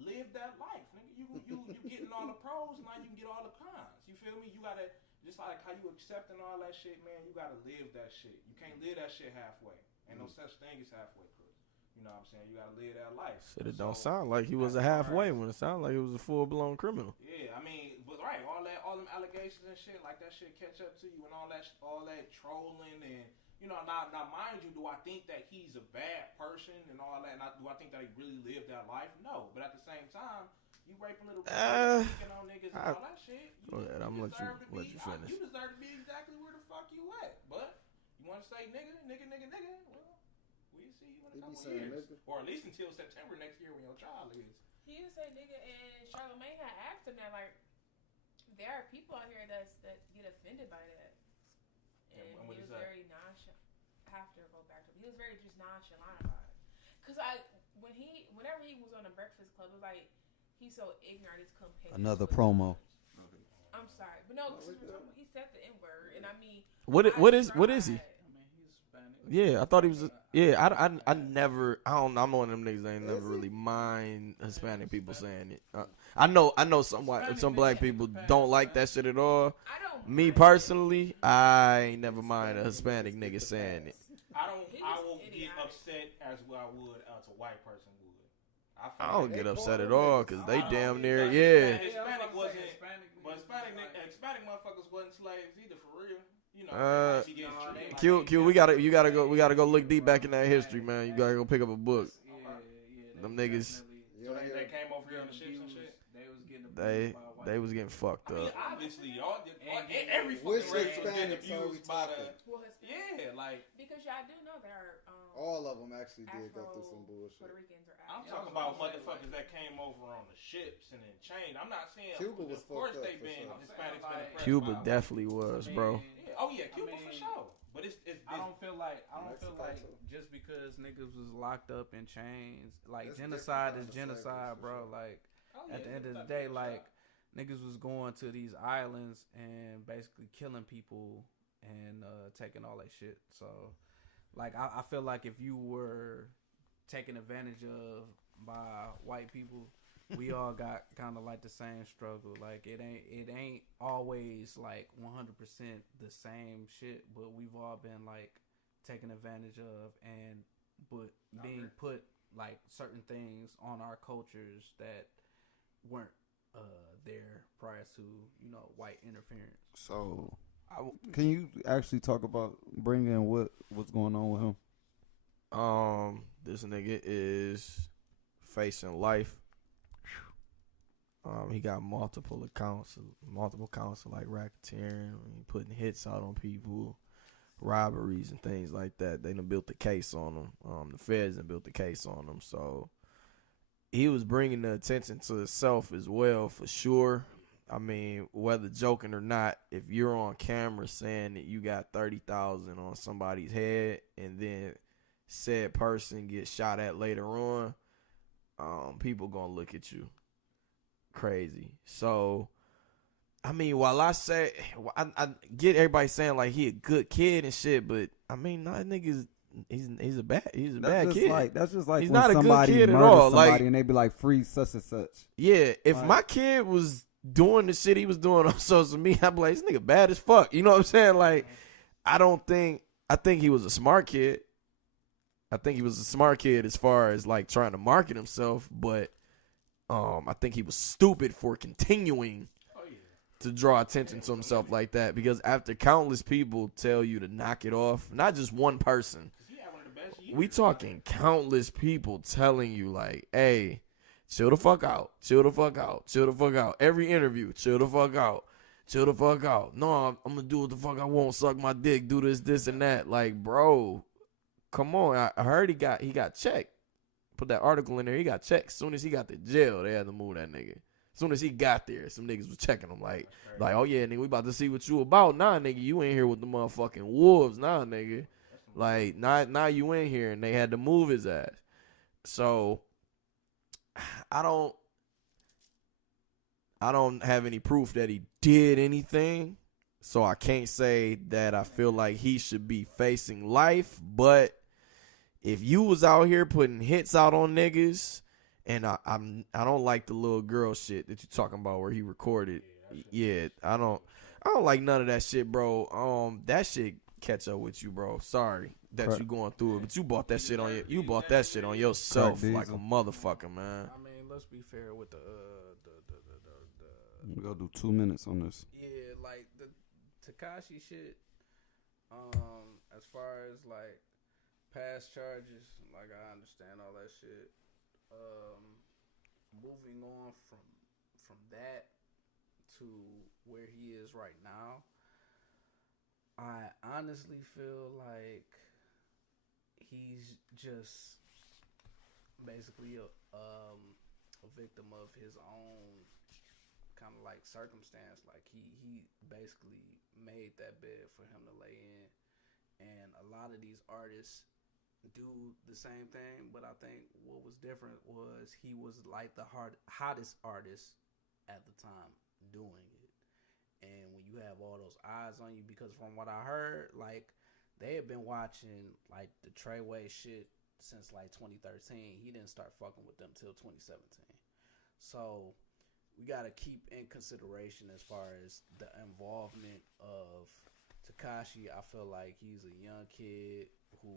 Live that life, nigga. You getting all the pros, now you can get all the cons. You feel me? You gotta, just like how you accepting all that shit, man. You gotta live that shit. You can't live that shit halfway. Ain't no such thing as halfway, Chris. You know what I'm saying? You gotta live that life. Shit, it don't So, sound like he was a halfway when it sounded like he was a full-blown criminal. yeah, I mean, but right, all them allegations and shit, like that shit catch up to you and all that trolling and now mind you, do I think that he's a bad person and all that? And do I think that he really lived that life? No, but at the same time, you raping little kids, picking on niggas and all that shit. Go ahead, I'm gonna let you finish. You deserve to be exactly where the fuck you at, but you want to say nigga? Well, we'll see you in a couple years, or at least until September next year when your trial is. He didn't say nigga, and Charlamagne had asked him that, like, there are people out here that get offended by that. And Yeah, what he is was that? very nonchalant. I have to go back to him. He was very just nonchalant about it. Cause whenever he was on the Breakfast Club, it was like he's so ignorant. It's compared. Another promo. I'm sorry, but no, he said the N word, and I mean, What is he? I mean, he's Hispanic. Yeah, I thought he was. I never. I'm one of them niggas that ain't never really mind Hispanic people saying it. I know some black people don't like that shit at all. I don't. Me personally, I ain't never mind a Hispanic nigga saying it. I won't get upset as I would as a white person would. I don't get upset at all because they damn near Hispanic wasn't, but Hispanic motherfuckers wasn't slaves either for real. Q, you gotta go look deep back in that history, man. You gotta go pick up a book. Them niggas, So they came over here on the ships and shit. they was getting fucked I mean, up. obviously, every fucking race was getting abused by the. Well, Yeah, like because y'all do know there are All of them actually did go through some Puerto bullshit. Ricans or I'm Afro. talking about motherfuckers that came over on the ships and then chained. I'm not saying Cuba was of course fucked up they've for been sure. Hispanics been oppressed Cuba by- definitely was, bro. Yeah. Oh yeah, Cuba for sure. But it's I don't feel like Mexico, too. just because niggas was locked up in chains, like That's genocide is different kinds of genocide, slavery, bro. for sure. Like Oh, yeah, at the end of the it's day, for like sure. niggas was going to these islands and basically killing people and taking all that shit. So, like I feel like if you were taken advantage of by white people, we all got kind of like the same struggle. Like it ain't always like 100% the same shit, but we've all been like taken advantage of but being put like certain things on our cultures that weren't there prior to white interference. So, can you actually talk about bringing what's going on with him? This nigga is facing life. He got multiple counts of like racketeering, putting hits out on people, robberies and things like that. They done built the case on him. The feds done built the case on him. So he was bringing the attention to himself as well, for sure. I mean, whether joking or not, if you're on camera saying that you got 30,000 on somebody's head and then said person gets shot at later on, people gonna look at you crazy. So, I mean, while I say I get everybody saying like he a good kid and shit, but I mean, that nigga's he's a bad kid. That's just like he's when not a good somebody kid at murders all. somebody Like, and they be like free such and such. yeah, if Like, my kid was doing the shit he was doing on social media, I'd be like, this nigga bad as fuck. You know what I'm saying? Like, I think he was a smart kid. I think he was a smart kid as far as like trying to market himself, but I think he was stupid for continuing to draw attention to himself like that, because after countless people tell you to knock it off, not just one person, we talking countless people telling you like, hey, chill the fuck out, chill the fuck out, chill the fuck out. Every interview, chill the fuck out, chill the fuck out. No, I'm gonna do what the fuck I want, suck my dick, do this and that. Like, bro, come on. I heard he got checked. Put that article in there. He got checked. As soon as he got to jail, they had to move that nigga. As soon as he got there, some niggas was checking him like, oh yeah, nigga, we about to see what you about. Nah, nigga, you ain't here with the motherfucking wolves. Nah, nigga. Like, now you in here, and they had to move his ass. So, I don't have any proof that he did anything. So I can't say that I feel like he should be facing life. But if you was out here putting hits out on niggas, and I don't like the little girl shit that you're talking about where he recorded. Yeah, I don't like none of that shit, bro. That shit catch up with you, bro. Sorry that you going through it, but you bought that shit on yourself like a motherfucker, man. I mean, let's be fair with the We're gonna do 2 minutes on this. yeah, like the Tekashi shit. As far as like past charges, like I understand all that shit. Moving on from that to where he is right now, I honestly feel like he's just basically a victim of his own kind of like circumstance. Like he basically made that bed for him to lay in, and a lot of these artists do the same thing, but I think what was different was he was like the hottest artist at the time doing it. And when you have all those eyes on you, because from what I heard, like they had been watching like the Treyway shit since like 2013. He didn't start fucking with them till 2017. So we gotta keep in consideration as far as the involvement of Tekashi. I feel like he's a young kid who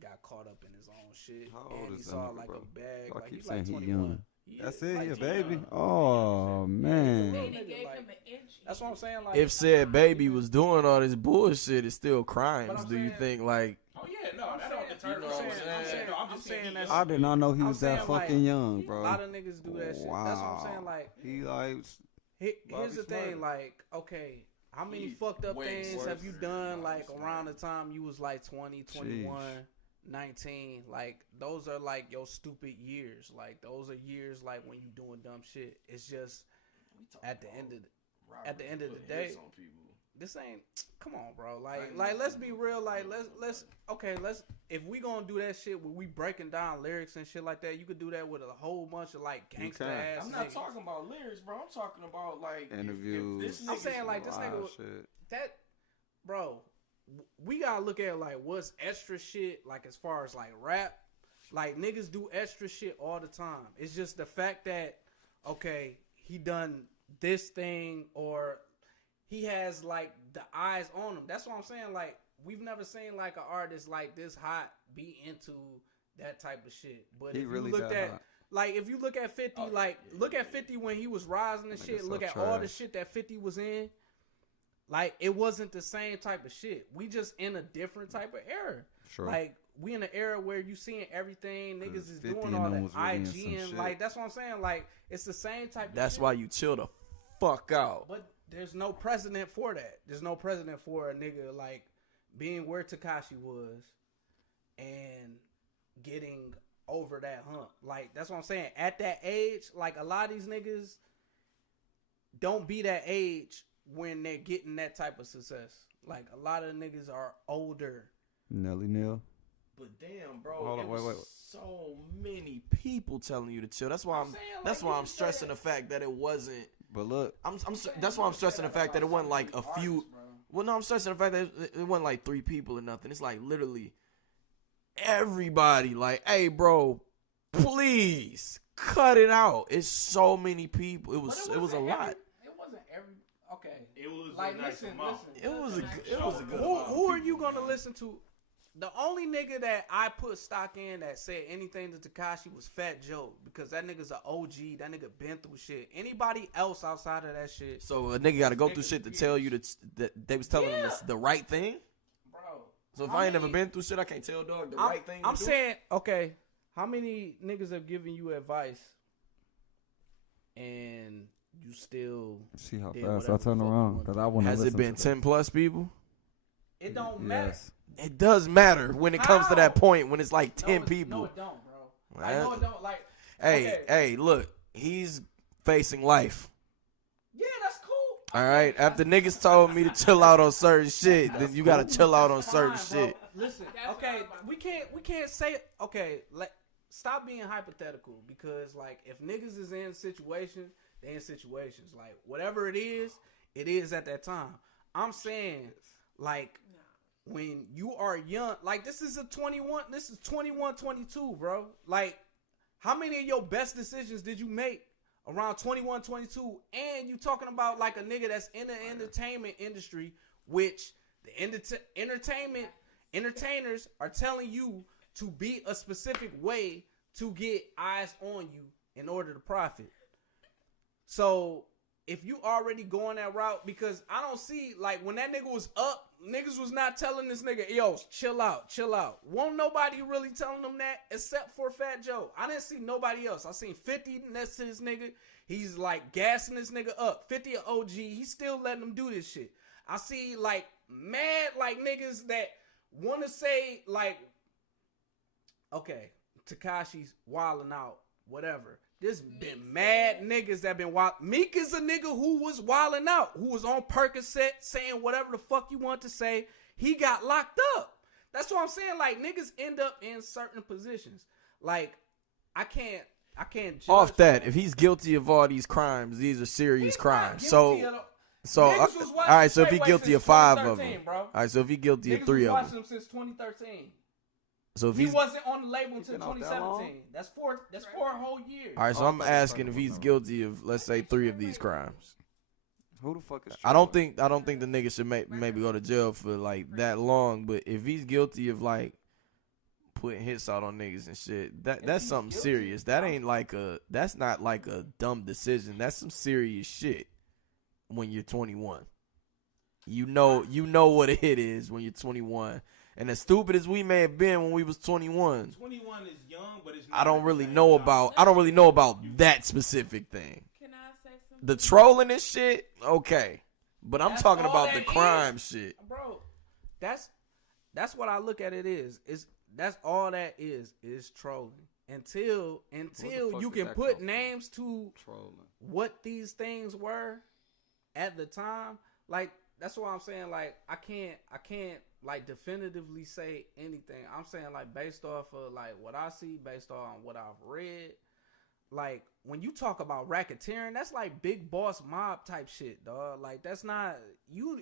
got caught up in his own shit. How old and is he that saw nigga, like bro? a bag. I Like keep he's like saying he 21. young. That's it, like yeah, 21. baby. Oh man. They done gave him an inch. That's what I'm saying. Like, If said baby was doing all this bullshit, it's still crimes. But I'm Do you saying- think like? Oh yeah, no, that don't deter. You know what I'm saying? I'm saying that's. I did not know he I'm was that saying, fucking like, young, A bro. lot of niggas do that shit. That's what I'm saying. Like, he like here's Bobby the thing. Smurda. Like, okay, how many He fucked up way things worse have you than done? Bobby Like Smurda. around the time you was like 20, 21, 19. Like those are like your stupid years. Like those are years like when you doing dumb shit. It's just at the end of the day, this ain't. Come on, bro. Like let's be real. Like let's if we gonna do that shit where we breaking down lyrics and shit like that, you could do that with a whole bunch of like gangsta can. ass. I'm not niggas. talking about lyrics, bro. I'm talking about like interviews. If this I'm nigga's- saying like this nigga wild shit. that, bro. We gotta look at like what's extra shit like as far as like rap Like, niggas do extra shit all the time. It's just the fact that, okay, he done this thing or he has, like, the eyes on him. That's what I'm saying. Like, we've never seen, like, an artist like this hot be into that type of shit. But He if really you looked that at, hot. like, if you look at 50, look at 50 when he was rising and Nigga shit. so Look at all the trash. shit that 50 was in. Like, it wasn't the same type of shit. We just in a different type of era. Sure. Like, we in an era where you seeing everything. Niggas is 50 doing and all them that was really in some IG and shit. like that's what I'm saying. Like, it's the same type. That's of shit. why you chill the fuck out. But there's no precedent for that. There's no precedent for a nigga like being where Tekashi was and getting over that hump. Like, that's what I'm saying. At that age, like, a lot of these niggas don't be that age when they're getting that type of success. Like, a lot of niggas are older. Nelly Neal. But damn, bro, Hold on, it was wait. so many people telling you to chill. That's why I'm. saying, That's like, why you I'm said stressing it. the fact that it wasn't. But look, That's why I'm stressing the fact that it wasn't like a few. Well, no, I'm stressing the fact that it wasn't like 3 people or nothing. It's like literally everybody. Like, hey, bro, please cut it out. It's so many people. It was a lot. It wasn't every. Okay. It was Like, a nice listen. amount. It was a good. Who are you gonna listen to? The only nigga that I put stock in that said anything to Tekashi was Fat Joe, because that nigga's an OG. That nigga been through shit. Anybody else outside of that shit, So a nigga got to go through shit to tell you that they was telling him Yeah. the right thing. bro? So if How I ain't never many- been through shit, I can't tell dog the right thing. I'm to do. saying, okay, how many niggas have given you advice and you still? see how did fast whatever I turn the fuck you around want. because I want to. Has it been 10 plus people? It don't matter. Yes. It does matter when it comes to that How? point when it's like 10 No, people. it don't, bro. Right. No, it don't. Like, Hey, okay. hey, look, he's facing life. Yeah, that's cool. All right. After niggas told me to chill out on certain shit, then you gotta chill out on certain Fine, bro. shit. Listen, That's okay, what I'm we can't say okay. Stop being hypothetical, because like if niggas is in situations, they in situations. Like whatever it is at that time. I'm saying like when you are young, like this is 21, 22, bro. Like how many of your best decisions did you make around 21, 22? And you talking about like a nigga that's in the entertainment industry, which the entertainers are telling you to be a specific way to get eyes on you in order to profit. So if you already going that route, because I don't see, like, when that nigga was up, niggas was not telling this nigga, yo, chill out. Won't nobody really telling them that except for Fat Joe. I didn't see nobody else. I seen 50 next to this nigga. He's like gassing this nigga up. 50 a OG. He's still letting him do this shit. I see like mad like niggas that want to say like, okay, Tekashi's wilding out, whatever. There's been mad niggas that been wild. Meek is a nigga who was wilding out, who was on Percocet saying whatever the fuck you want to say. He got locked up. That's what I'm saying. Like, niggas end up in certain positions. Like, I can't judge Off that, if he's guilty of all these crimes, these are serious He's not crimes. guilty of So, Niggas was all watching right. So if he Treyway guilty since of 5 of 2013, them, bro. all right. So if he guilty Niggas of 3 was of watching them, him since 2013. so if He he's wasn't on the label until been out that long? 2017. That's four whole years. all right. So Oh, I I'm thought he was asking if talking he's about- guilty of, let's say, 3 of these crimes. Who the fuck is? I don't think the nigga should maybe go to jail for like that long. But if he's guilty of like putting hits out on niggas and shit, that's he's something guilty, serious. That's not like a dumb decision. That's some serious shit. When you're 21, you know what it is when you're 21. And as stupid as we may have been when we was 21, 21 is young, but it's not I don't at the really same know time. about that specific thing. Can I say something? The trolling and shit, okay. But I'm That's talking all about that the is. crime shit. Bro, that's what I look at it is that's all that is trolling. Until fuck you did can that put come from? names to Trolling. what these things were at the time, like that's what I'm saying. Like I can't like definitively say anything. I'm saying like based off of like what I see, based on what I've read. Like when you talk about racketeering, that's like big boss mob type shit, dog. Like that's not you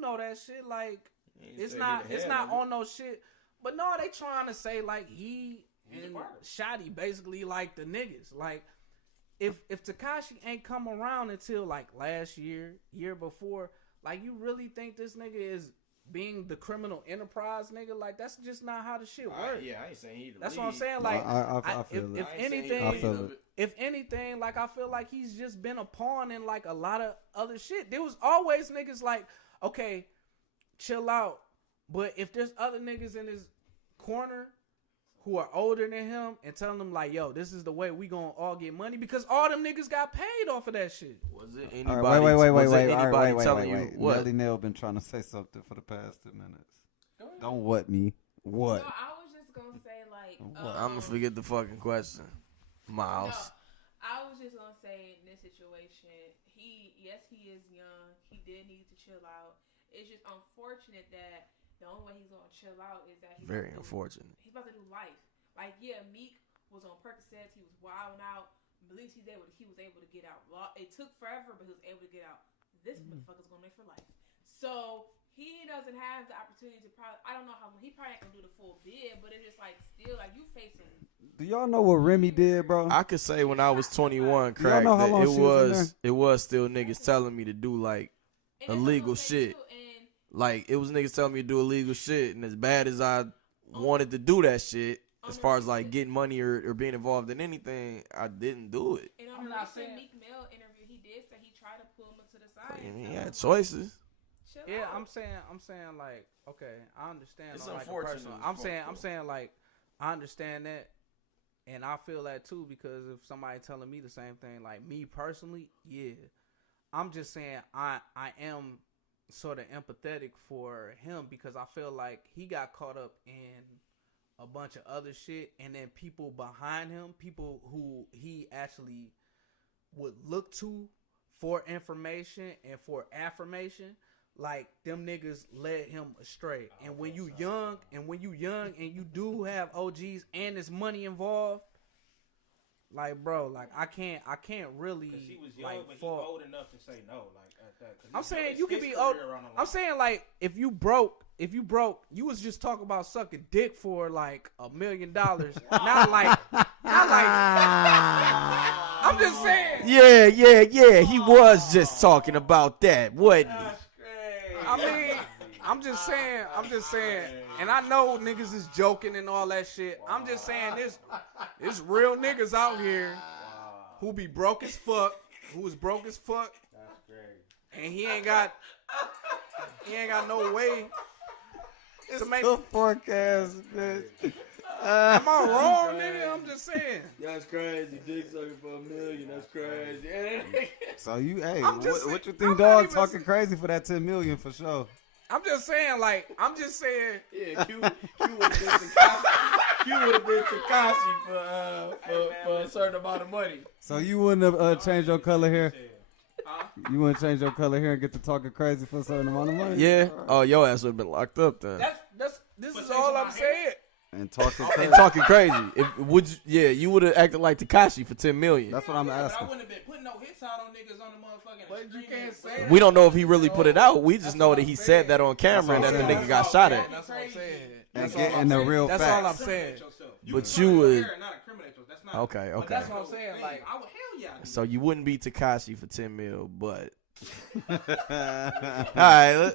know that shit. Like it's not on no shit. But no, they trying to say like he and Shotty basically like the niggas. Like if Tekashi ain't come around until like last year before, like you really think this nigga is being the criminal enterprise nigga? Like that's just not how the shit works. Yeah, I ain't saying he. That's what I'm saying. Like I feel it. If anything, like I feel like he's just been a pawn in like a lot of other shit. There was always niggas like, okay, chill out. But if there's other niggas in his corner who are older than him and telling them like, yo, this is the way we gonna all get money, because all them niggas got paid off of that shit. Was it anybody? Wait. telling you what? Nelly Nail been trying to say something for the past 2 minutes. Don't what me. What? No, I was just gonna say like. I'm gonna forget the fucking question. Miles. No, I was just gonna say in this situation, he is young. He did need to chill out. It's just unfortunate that the only way he's gonna chill out is that he's unfortunate. He's about to do life. Like Meek was on Percocets. He was wilding out. Believes he was able to get out. It took forever, but he was able to get out. This motherfucker's gonna live for life. So he doesn't have the opportunity to probably. I don't know how long. He probably ain't gonna do the full bid, but it's just like still like you facing. Do y'all know what Remy did, bro? I could say when I was 21, crack, know how long that it was still niggas telling me to do like illegal shit. Like it was niggas telling me to do illegal shit, and as bad as I wanted to do that shit, as far as like getting money or being involved in anything, I didn't do it. And on the recent Meek Mill interview, he did say he tried to pull him to the side. I mean, he had choices. Yeah, I'm saying like, okay, I understand. It's like unfortunate. I'm saying like, I understand that, and I feel that too, because if somebody telling me the same thing, like me personally, yeah, I'm just saying I am sort of empathetic for him, because I feel like he got caught up in a bunch of other shit, and then people behind him, people who he actually would look to for information and for affirmation, like them niggas led him astray. And when you young and you do have OGs and there's money involved, like bro, like I can't really he was young, like but fall. he old enough to say no. Like at that. I'm saying you can be old. I'm saying like if you broke, you was just talking about sucking dick for like $1 million. not like. I'm just saying. Yeah. He was just talking about that, wasn't he? I mean, I'm just saying, and I know niggas is joking and all that shit. I'm just saying there's real niggas out here who be broke as fuck, who is broke as fuck, and he ain't got no way to make the forecast, bitch. Am I wrong, nigga? I'm just saying. That's crazy. Dick sucking for $1 million. That's crazy. So you, hey, what you I'm think? not Dog even talking crazy for that $10 million for sure. I'm just saying, Yeah, Q would have been Tekashi for a certain amount of money. So you wouldn't have changed your color hair? You wouldn't change your color hair and get to talking crazy for a certain amount of money? Yeah. Oh, your ass would have been locked up then. This is all I'm saying. And talking crazy. And talking crazy. You would have acted like Tekashi for $10 million. That's what I'm But asking. I wouldn't have been putting no hits out on niggas on the motherfucking. But you can't say that. We don't know if he really put it out. We just know that he said that on camera and that the nigga got shot at. That's what I'm saying. And getting the real That's facts. all I'm saying. But you would. Not incriminate yourself. That's not. Okay. But That's what I'm saying. Like, I would hell yeah. So you wouldn't be Tekashi for $10 million, but. All right.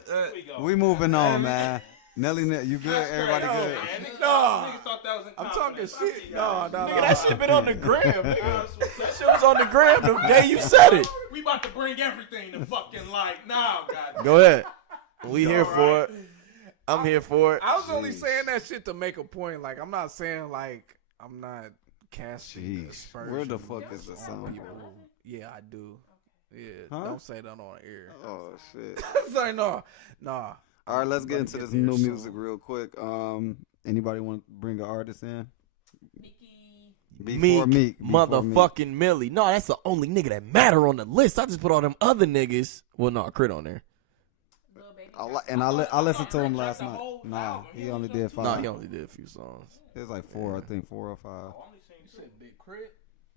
We moving on, man. Nelly, you good? Everybody good? No. Niggas thought that was I'm talking shit. No. Nigga, that shit been on the gram, nigga. That shit was on the gram the day you said it. We about to bring everything to fucking light now, God. Go ahead. We here for it. I'm here for it. I was only saying that shit to make a point. Like, I'm not saying, like, I'm not casting aspersions. Where the fuck is the song? Yeah, I do. Yeah, Huh? don't say that on air. Oh, shit. Sorry, no. Nah. All right, let's get into this new soon. music real quick. Anybody want to bring an artist in? Before Meek. Motherfucking Millie. No, that's the only nigga that matter on the list. I just put all them other niggas. Well, no, Crit on there. I listened to him last night. Nah, he only did 5. No, he only did a few songs. It was like 4, I think 4 or 5. Big Crit.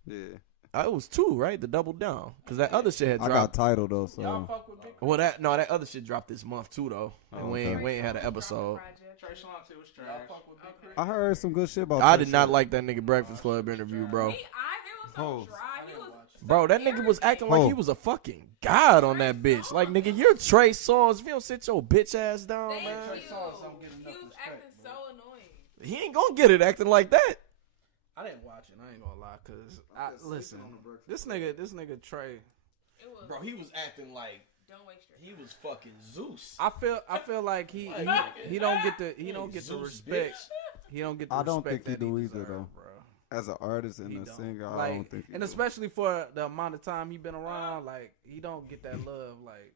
Yeah. It was 2, right? The double down. Because that other shit had I got dropped. Tidal though, so. Y'all fuck with Big Crit? Well, that other shit dropped this month too, though. And we ain't had an episode. Trey Songz, it was Y'all trash. fuck with Big Crit? I heard some good shit about I Trey did not Songz. like that nigga Breakfast Club interview, bro. Me, it was so Pose. dry. He was Bro, that nigga was acting like he was a fucking god on that bitch. Like, nigga, you're Trey Songz. If you don't sit your bitch ass down, Thank man, you. Trey Songz don't get enough He was respect, acting bro. so annoying. he ain't gonna get it acting like that. I didn't watch it. I ain't gonna lie, cause listen, sleeping on the breakfast. this nigga Trey. It was. Bro, he was acting like Don't waste your he time. was fucking Zeus. I feel like he don't get the Zeus, respect. bitch. He don't get the I don't respect think he that do he either, deserve, though. bro. As an artist and He a don't. singer, I Like, don't think he and do. especially for the amount of time he been around, like he don't get that love. Like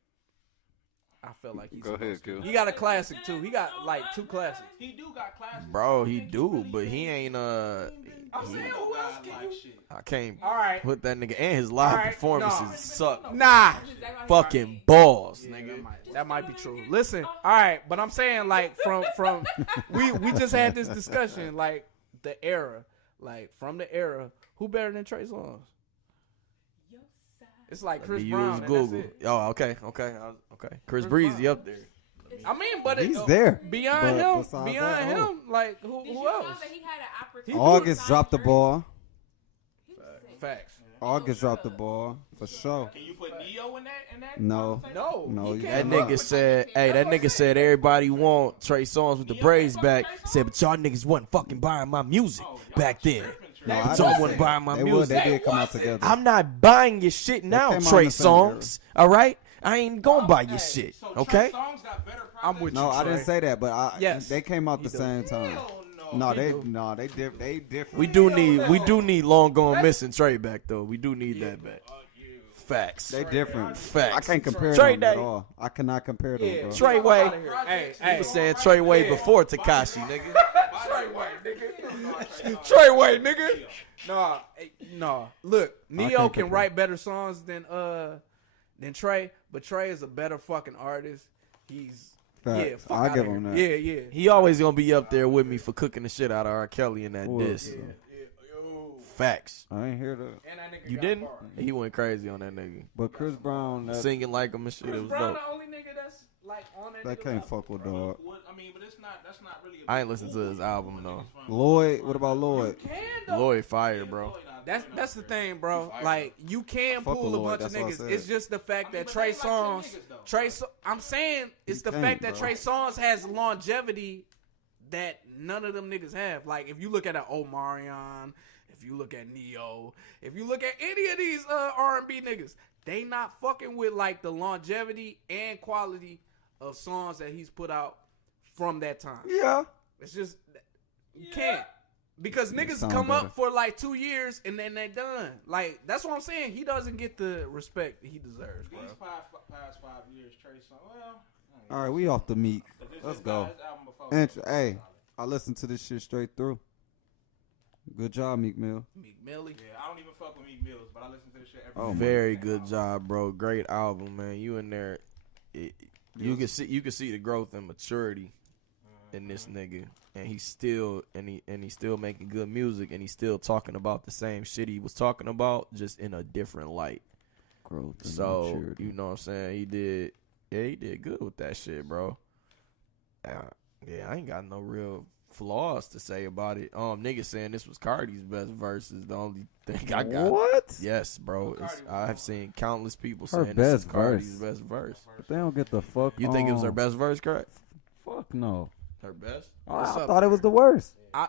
I feel like he's Go ahead, supposed to. Q. He got a classic too. He got like 2 classics. He do got classics. Bro, he do, but he ain't I'm He saying, no who else god can like you? shit. I can't All right, put that nigga and his live Alright, performances no. suck nah. fucking balls, Yeah, nigga. that might be true. Listen, all right, but I'm saying like from we just had this discussion like the era, like from the era, who better than Trey Songz? It's like Chris You Brown. use and Google. that's it. Oh, okay. Chris Chris Breezy Brown. up there. I mean, but He's there. beyond But him. besides Beyond that, him, like Did who you know else? that he had an opportunity? August dropped the ball. Facts. August dropped the ball for sure. Can you put Neo in that? No. No, No, he you That can't. cannot. nigga said, hey, that nigga said everybody want Trey Songz with the braids back. Said, but y'all niggas wasn't fucking buying my music back then. No, I But didn't y'all say wasn't that. buying my They music. They did come out together. I'm not buying your shit now, came out Trey in the same era. Songz. All right? I ain't gonna buy your shit. Okay? I'm with No, you. I didn't Trey. say that, but Yes. they came out the do. same time. No, they different. We do need long gone missing Trey back though. We do need that back. Facts. They different. Facts. I can't compare Trey them Day. at all. I cannot compare them, Yeah. bro. Trey Way. Hey, He hey, was saying Trey Way before Takashi, nigga. Trey Way, nigga. Nah. Look, Neo can't can compare. write better songs than Trey, but Trey is a better fucking artist. He's Facts. fuck I'll outta give here. him that. Yeah. He always gonna be up there with me for cooking the shit out of R. Kelly in that Who diss. else? Facts. I ain't hear that. And that nigga You got didn't? bars. He went crazy on that nigga. But Chris Brown, that Singing like him and shit. It Chris was Brown dope. the only nigga that's like on that. that nigga can't level. fuck with dog. I mean, but that's not really. I ain't listened to his album though. Lloyd, what about Lloyd? Can though. Lloyd Fire, bro. That's the thing, bro. Like you can Fuck pull with a Lloyd, bunch of that's what I niggas. said. It's just the fact that but Trey they like some Songz, niggas, though. I'm saying it's You the can't, fact that bro. Trey Songz has longevity that none of them niggas have. Like if you look at an Omarion, if you look at Neo, if you look at any of these R&B niggas, they not fucking with like the longevity and quality of songs that he's put out from that time. Yeah. It's just you can't. Because niggas sound come better. up for like 2 years and then they done. Like that's what I'm saying. He doesn't get the respect he deserves, bro. These past 5 years, Trey Songz. Well, All right, we off the meat. Let's go. And, Hey, hey, I listened to this shit straight through. Good job, Meek Mill. Meek Millie. Yeah, I don't even fuck with Meek Mills, but I listen to this shit every Oh, day. Very good job, bro. Great album, man. You in there? You can see the growth and maturity in this nigga, and he's still making good music, and he's still talking about the same shit he was talking about, just in a different light. Growth and So maturity. you know what I'm saying? He did good with that shit, bro. Yeah, I ain't got no real flaws to say about it. Niggas saying this was Cardi's best verse is the only thing I got. What? Yes, bro. I have seen countless people Her saying this is best Cardi's verse. best verse. But they don't get the fuck. You think it was her on. best verse, correct? Fuck no. Her best? I thought it was the worst. I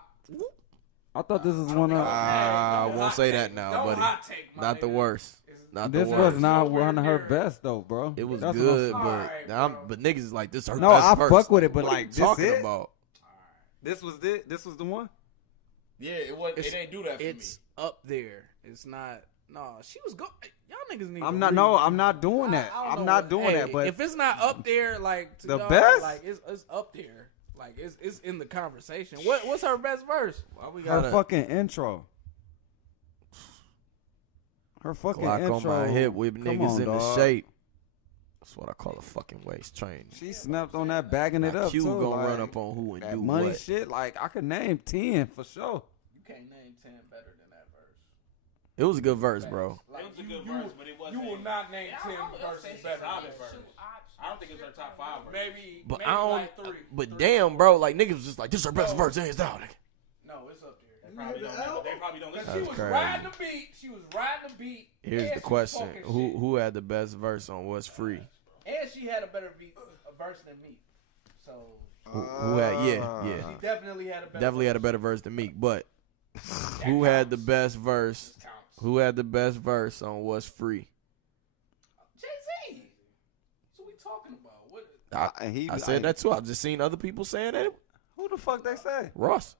I thought this was one of. I won't say that now, Don't buddy. hot take, my Not the nigga. worst. Not the This worst. was not one of her best though, bro. It was That's good, what but Alright, now bro. but niggas is like this is her No, best I verse. fuck with it, but What are like, you this talking it? about? This was it. This was the one. Yeah, it ain't do that for It's up there. It's not. No, she was go. Y'all niggas need. I'm to not. read. No, I'm not doing that. I don't I'm know not what- doing hey, that. But if it's not up there, like to The y'all, best? like it's up there. Like it's in the conversation. What's her best verse? Why we her got fucking intro. Her fucking Glock intro. on my hip with Come niggas on, in the dog. shape. That's what I call a fucking waist train. She snapped on that, bagging it Now up Q too. gonna like, run up on who and that do money what. shit. Like I could name 10 for sure. You can't name 10 better than that verse. It was a good verse, bro. It was a good verse, but it wasn't. You will not name 10 verses better than that verse. I don't think it's her top 5. Maybe, But maybe I don't. like three. But Three. damn, bro, like niggas was just like, this is her best verse, hands down. Nigga. No, it's up there. They probably don't listen. She That's was crazy. riding the beat. She was riding the beat. Here's and the she was question: talking Who shit. who had the best verse on What's Free? And she had a better verse than me. So Who had? Yeah. she definitely had a better. Definitely had a verse. better verse than Meek, but who had the best verse? Counts. Who had the best verse on What's Free? Jay-Z. That's what we talking about. What? I said that too. I've just seen other people saying that. Who the fuck they say? Ross.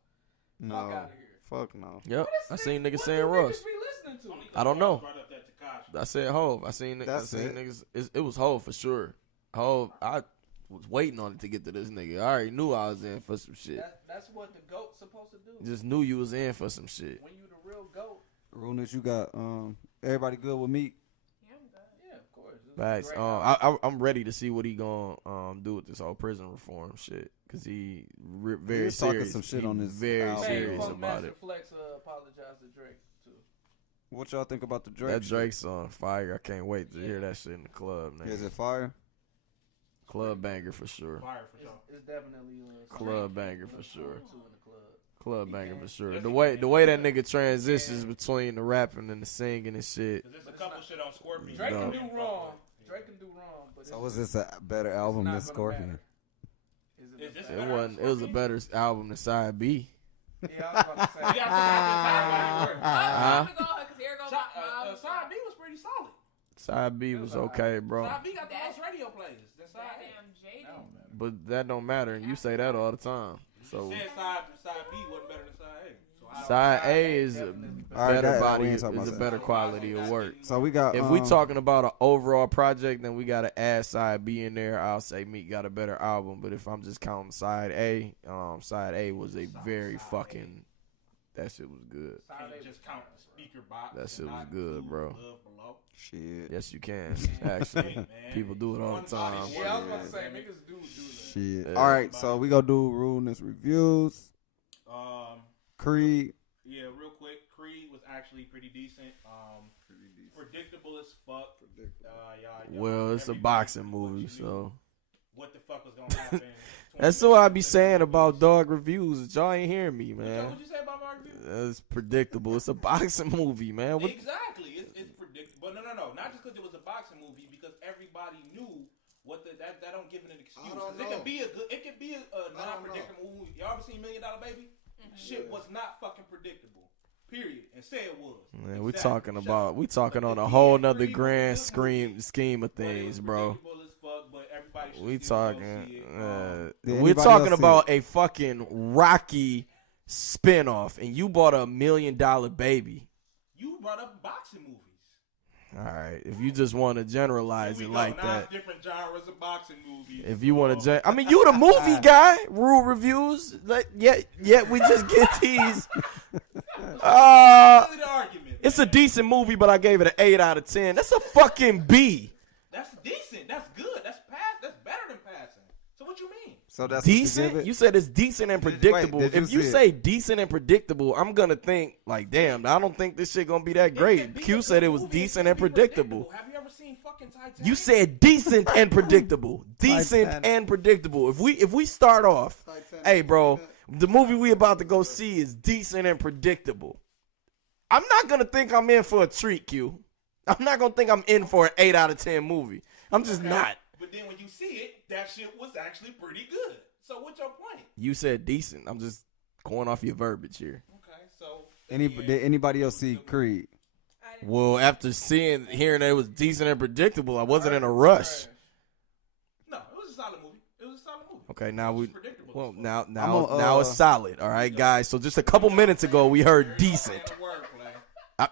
No. Fuck outta here. Fuck no. Yep. I seen niggas What saying do Ross. niggas be listening to? I don't know. Brought up that Tekashi. I said Hove. I seen That's it. niggas. It was Hove for sure. Hove. I was waiting on it to get to this nigga. I already knew I was in for some shit. That's what the GOAT's supposed to do. Just knew you was in for some shit. When you the real GOAT. Rudeness, you got everybody good with Meek? Yeah, I'm good. Yeah, of course. This is Facts. great album. I'm ready to see what he gonna do with this whole prison reform shit. Cause he very was talking serious. some shit He on this very album. Hey, serious Funk about Master it. Flex apologized to Drake too. What y'all think about the Drake? That shit? Drake song, fire. I can't wait to hear that shit in the club. Nigga. Is it fire? Club banger for sure. Fire for sure. It's definitely Club banger for sure. Two in the club. Club banger for sure. The way that nigga transitions between the rapping and the singing and shit. Cause there's a couple shit on Scorpion. Drake can No. do wrong. Drake can do wrong, but So was this a better album not than gonna Scorpion? matter. Is this It wasn't. It was a better album than Side B. Yeah, I was about to We say. got to have this Huh? Because here goes my Side B was pretty solid. Side B was okay, bro. Side B got the most radio plays. That's Side A. Goddamn Jaden. But that don't matter, and you say that all the time. So Said Side B wasn't better than Side A. So I don't- Side A is a All right, better that- body, we ain't is talking a about better that. quality of work. So we got. If we talking about an overall project, then we gotta add Side B in there. I'll say Meek got a better album, but if I'm just counting Side A was a very fucking. That shit was good. Can't just count the speaker box. That shit and was not good, include bro. Love Below. shit. Yes, you can. Actually, Man. people do it all the time. Yeah, I was about to say niggas do that. Shit. Yeah. All right, so we gonna do Rudeness reviews. Creed. Yeah, real quick. Creed was actually pretty decent. Predictable as fuck. Y'all, Well, it's a everybody boxing knew what movie, you so. knew, what the fuck was gonna happen. That's what I be saying about dog reviews. Y'all ain't hearing me, man. What'd you say about my review? It's predictable. It's a boxing movie, man. What? Exactly. It's predictable. But no. Not just because it was a boxing movie, because everybody knew what that don't give it an excuse. I don't 'Cause it know. could be a good. It could be a I don't non-predictable movie. Y'all ever seen $1 Million Baby? Shit was not fucking predictable. Period. And say it was. Man, we Exactly. talking Shut about up. we talking But on a the whole Creed nother was a grand good movie, scheme of but it things, was bro. predictable as fuck, but everybody should We still go talking. see it. Did We're anybody talking else see about a fucking Rocky spinoff, and you bought a $1 Million Baby. You brought up boxing movies. All right, if you just want to generalize Here it we like go. Now that. it's different genres of boxing movies. If you want So, to, I mean, you the movie guy. Rule reviews. Like, yet we just get these. really the argument. It's a man. decent movie, but I gave it an 8 out of 10. That's a fucking B. That's decent. That's good. That's better than passing. So what you mean? So that's what you give Decent? it? You said it's decent and Did- wait, predictable. did you If you see it? say decent and predictable, I'm gonna think like, damn, I don't think this shit gonna be that It great. could be Q a said good it was movie. It decent could and be predictable. Have you ever seen fucking Titanic? You said decent and predictable. Decent Titanic. and predictable. If we start off, hey bro, the movie we about to go see is decent and predictable. I'm not gonna think I'm in for a treat, Q. I'm not gonna think I'm in for an 8 out of 10 movie. I'm just not. But then when you see it, that shit was actually pretty good. So what's your point? You said decent. I'm just going off your verbiage here. Okay, so Did anybody else see Creed? I didn't Well, after hearing that it was decent and predictable, I wasn't in a rush. No, it was a solid movie. It was a solid movie. Okay, now It we was predictable well as fuck. now I'm a, it's solid. All right, guys. So just a couple minutes ago, we heard decent. Saying the wordplay. I-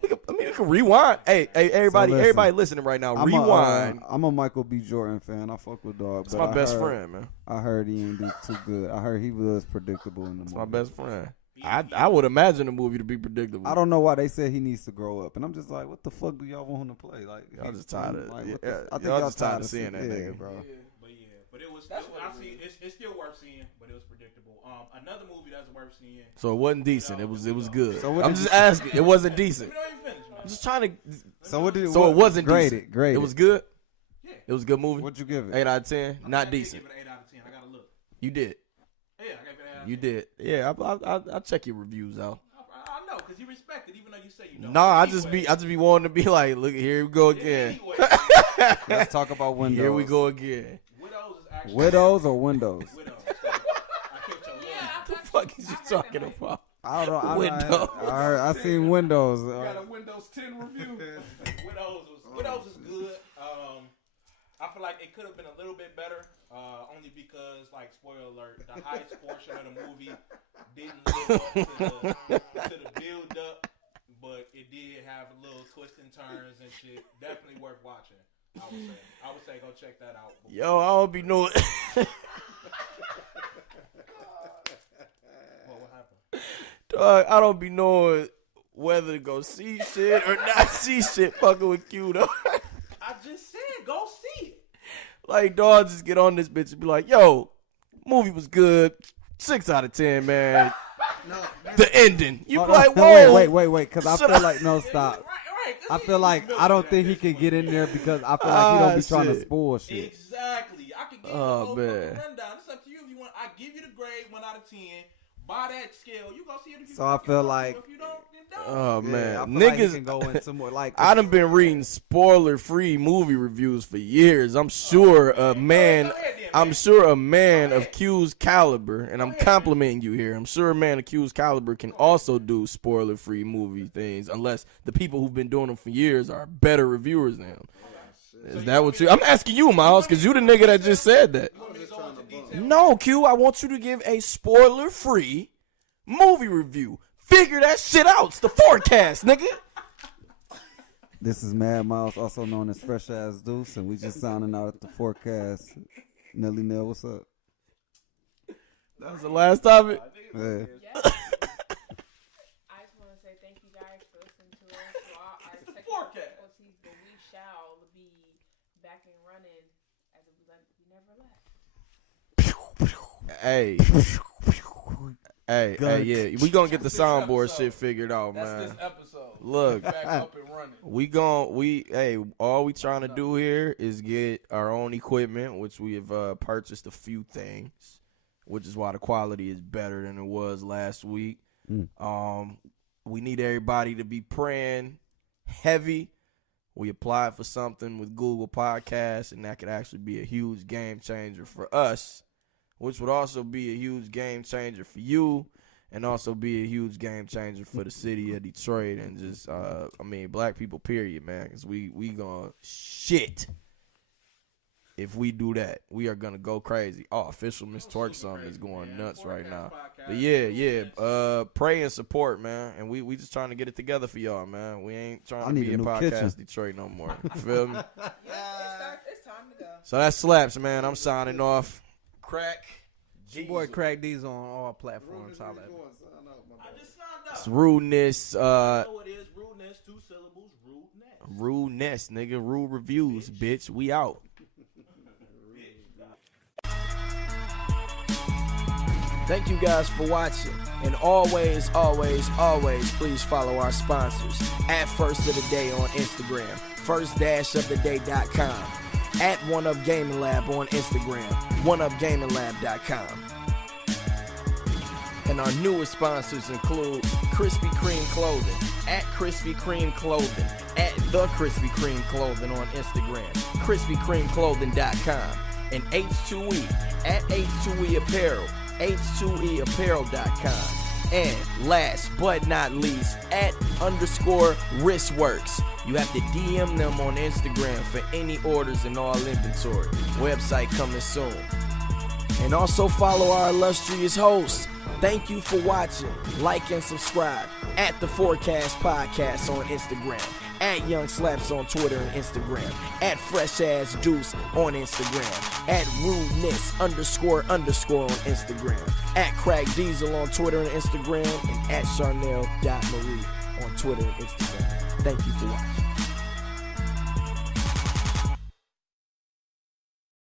This nigga can't- We can rewind. Hey, everybody, listen. everybody listening right now, rewind. I'm a Michael B. Jordan fan. I fuck with dog. That's but my I best heard- friend, man. I heard he ain't do too good. I heard he was predictable in the That's movie. my best friend. I would imagine the movie to be predictable. I don't know why they said he needs to grow up, and I'm just like, what the fuck do y'all want him to play? Like, Y'all just tired of like, yeah, what the f- I think y'all y'all just tired of seeing that yeah. nigga, bro. It's still worth seeing, but it was predictable. Another movie that's worth seeing. So it wasn't decent. It was good. So what I'm did just you- asking. It wasn't decent. Let me know you finish, man. I'm just trying to. So what did So it wasn't graded? decent. Graded. It was good. Yeah, It was a good movie. What'd you give it? 8 out of 10. I Not did decent. Give it an 8 out of 10. I gotta look. You did. Yeah, I gave it an 8 out of 10. You did. Yeah, I'll check your reviews out. I know, because you respect it, even though you say you don't. Nah, I Anyway. just be wanting to be like, look, here we go again. Anyway, Let's talk about windows. Here we go again. Widows is actually Widows or windows? Widows. I kept your Yeah, What the fuck is you talking about? I don't know. Windows. I seen windows. You got a Windows 10 review. Widows is good. I feel like it could have been a little bit better, only because, like, spoiler alert, the heist portion of the movie didn't live up to the build up, but it did have little twists and turns and shit. Definitely worth watching. I would say go check that out. Yo, I don't be knowing. What happened? Dog, I don't be knowing whether to go see shit or not see shit fucking with Q, though. I just said go see it. Like, dog, just get on this bitch and be like, yo, movie was good. 6 out of 10, man. The ending. You be like, whoa. Wait, because I feel like, no, stop. Right. I feel like, I don't think he can get in there because I feel like he don't be trying to shit. spoil shit. Exactly. I can give you the Oh, whole man. fucking rundown. It's up to you if you want. I give you the grade 1 out of 10. By that scale, you go see it if you So I fucking feel want to. like- If you don't, then don't. Oh, Yeah, man. I feel like he Niggas. can go into more like. I done been reading spoiler-free movie reviews for years. I'm sure a man, of Q's caliber, and I'm complimenting you here. I'm sure a man of Q's caliber can also do spoiler-free movie things, unless the people who've been doing them for years are better reviewers than him. Is that what you? I'm asking you, Miles, because you the nigga that just said that. No, Q, I want you to give a spoiler-free movie review. Figure that shit out. It's the forecast, nigga. This is Mad Miles, also known as Fresh Ass Deuce, and we just sounding out at the forecast. Nelly Nell, what's up? That was the last topic. Yeah. Yes. I just want to say thank you guys for listening to us. Well, our technical forecast. difficulties, but we shall be back and running as if we never left. Hey. Hey, yeah. We gonna get the soundboard shit figured out, That's man. this episode. Look, Back up and running. all we trying to do here is get our own equipment, which we have purchased a few things, which is why the quality is better than it was last week. We need everybody to be praying heavy. We applied for something with Google Podcasts, and that could actually be a huge game changer for us, which would also be a huge game changer for you, and also be a huge game changer for the city of Detroit and just, black people, period, man, because we gonna shit if we do that. We are gonna go crazy. Oh, official Miss Twerk something is going nuts right now. But yeah, pray and support, man, and we just trying to get it together for y'all, man. We ain't trying I to need be a in new podcast kitchen. Detroit no more. You feel me? It's time to go. So that slaps, man. I'm signing off. Crack. Your boy Crack D's on all platforms. Holla at me. I just signed up. It's rudeness. So it is rudeness, 2 syllables, rudeness. Rudeness, nigga. Rude reviews, bitch. We out. Thank you guys for watching. And always, please follow our sponsors. At First of the Day on Instagram. First-oftheday.com. At One Up Gaming Lab on Instagram. OneUpGamingLab.com. And our newest sponsors include Krispy Kreme Clothing. At Krispy Kreme Clothing. At The Krispy Kreme Clothing on Instagram. KrispyKremeClothing.com. And H2E. At H2E Apparel. H2EApparel.com. And last but not least, at _wristworks. You have to DM them on Instagram for any orders and all inventory. Website coming soon. And also follow our illustrious hosts. Thank you for watching. Like and subscribe. At The Forecast Podcast on Instagram. At Young Slaps on Twitter and Instagram. At Fresh Ass Deuce on Instagram. At Rudeness __ on Instagram. At Crack Diesel on Twitter and Instagram. And at Charnel.Marie on Twitter and Instagram. Thank you for watching.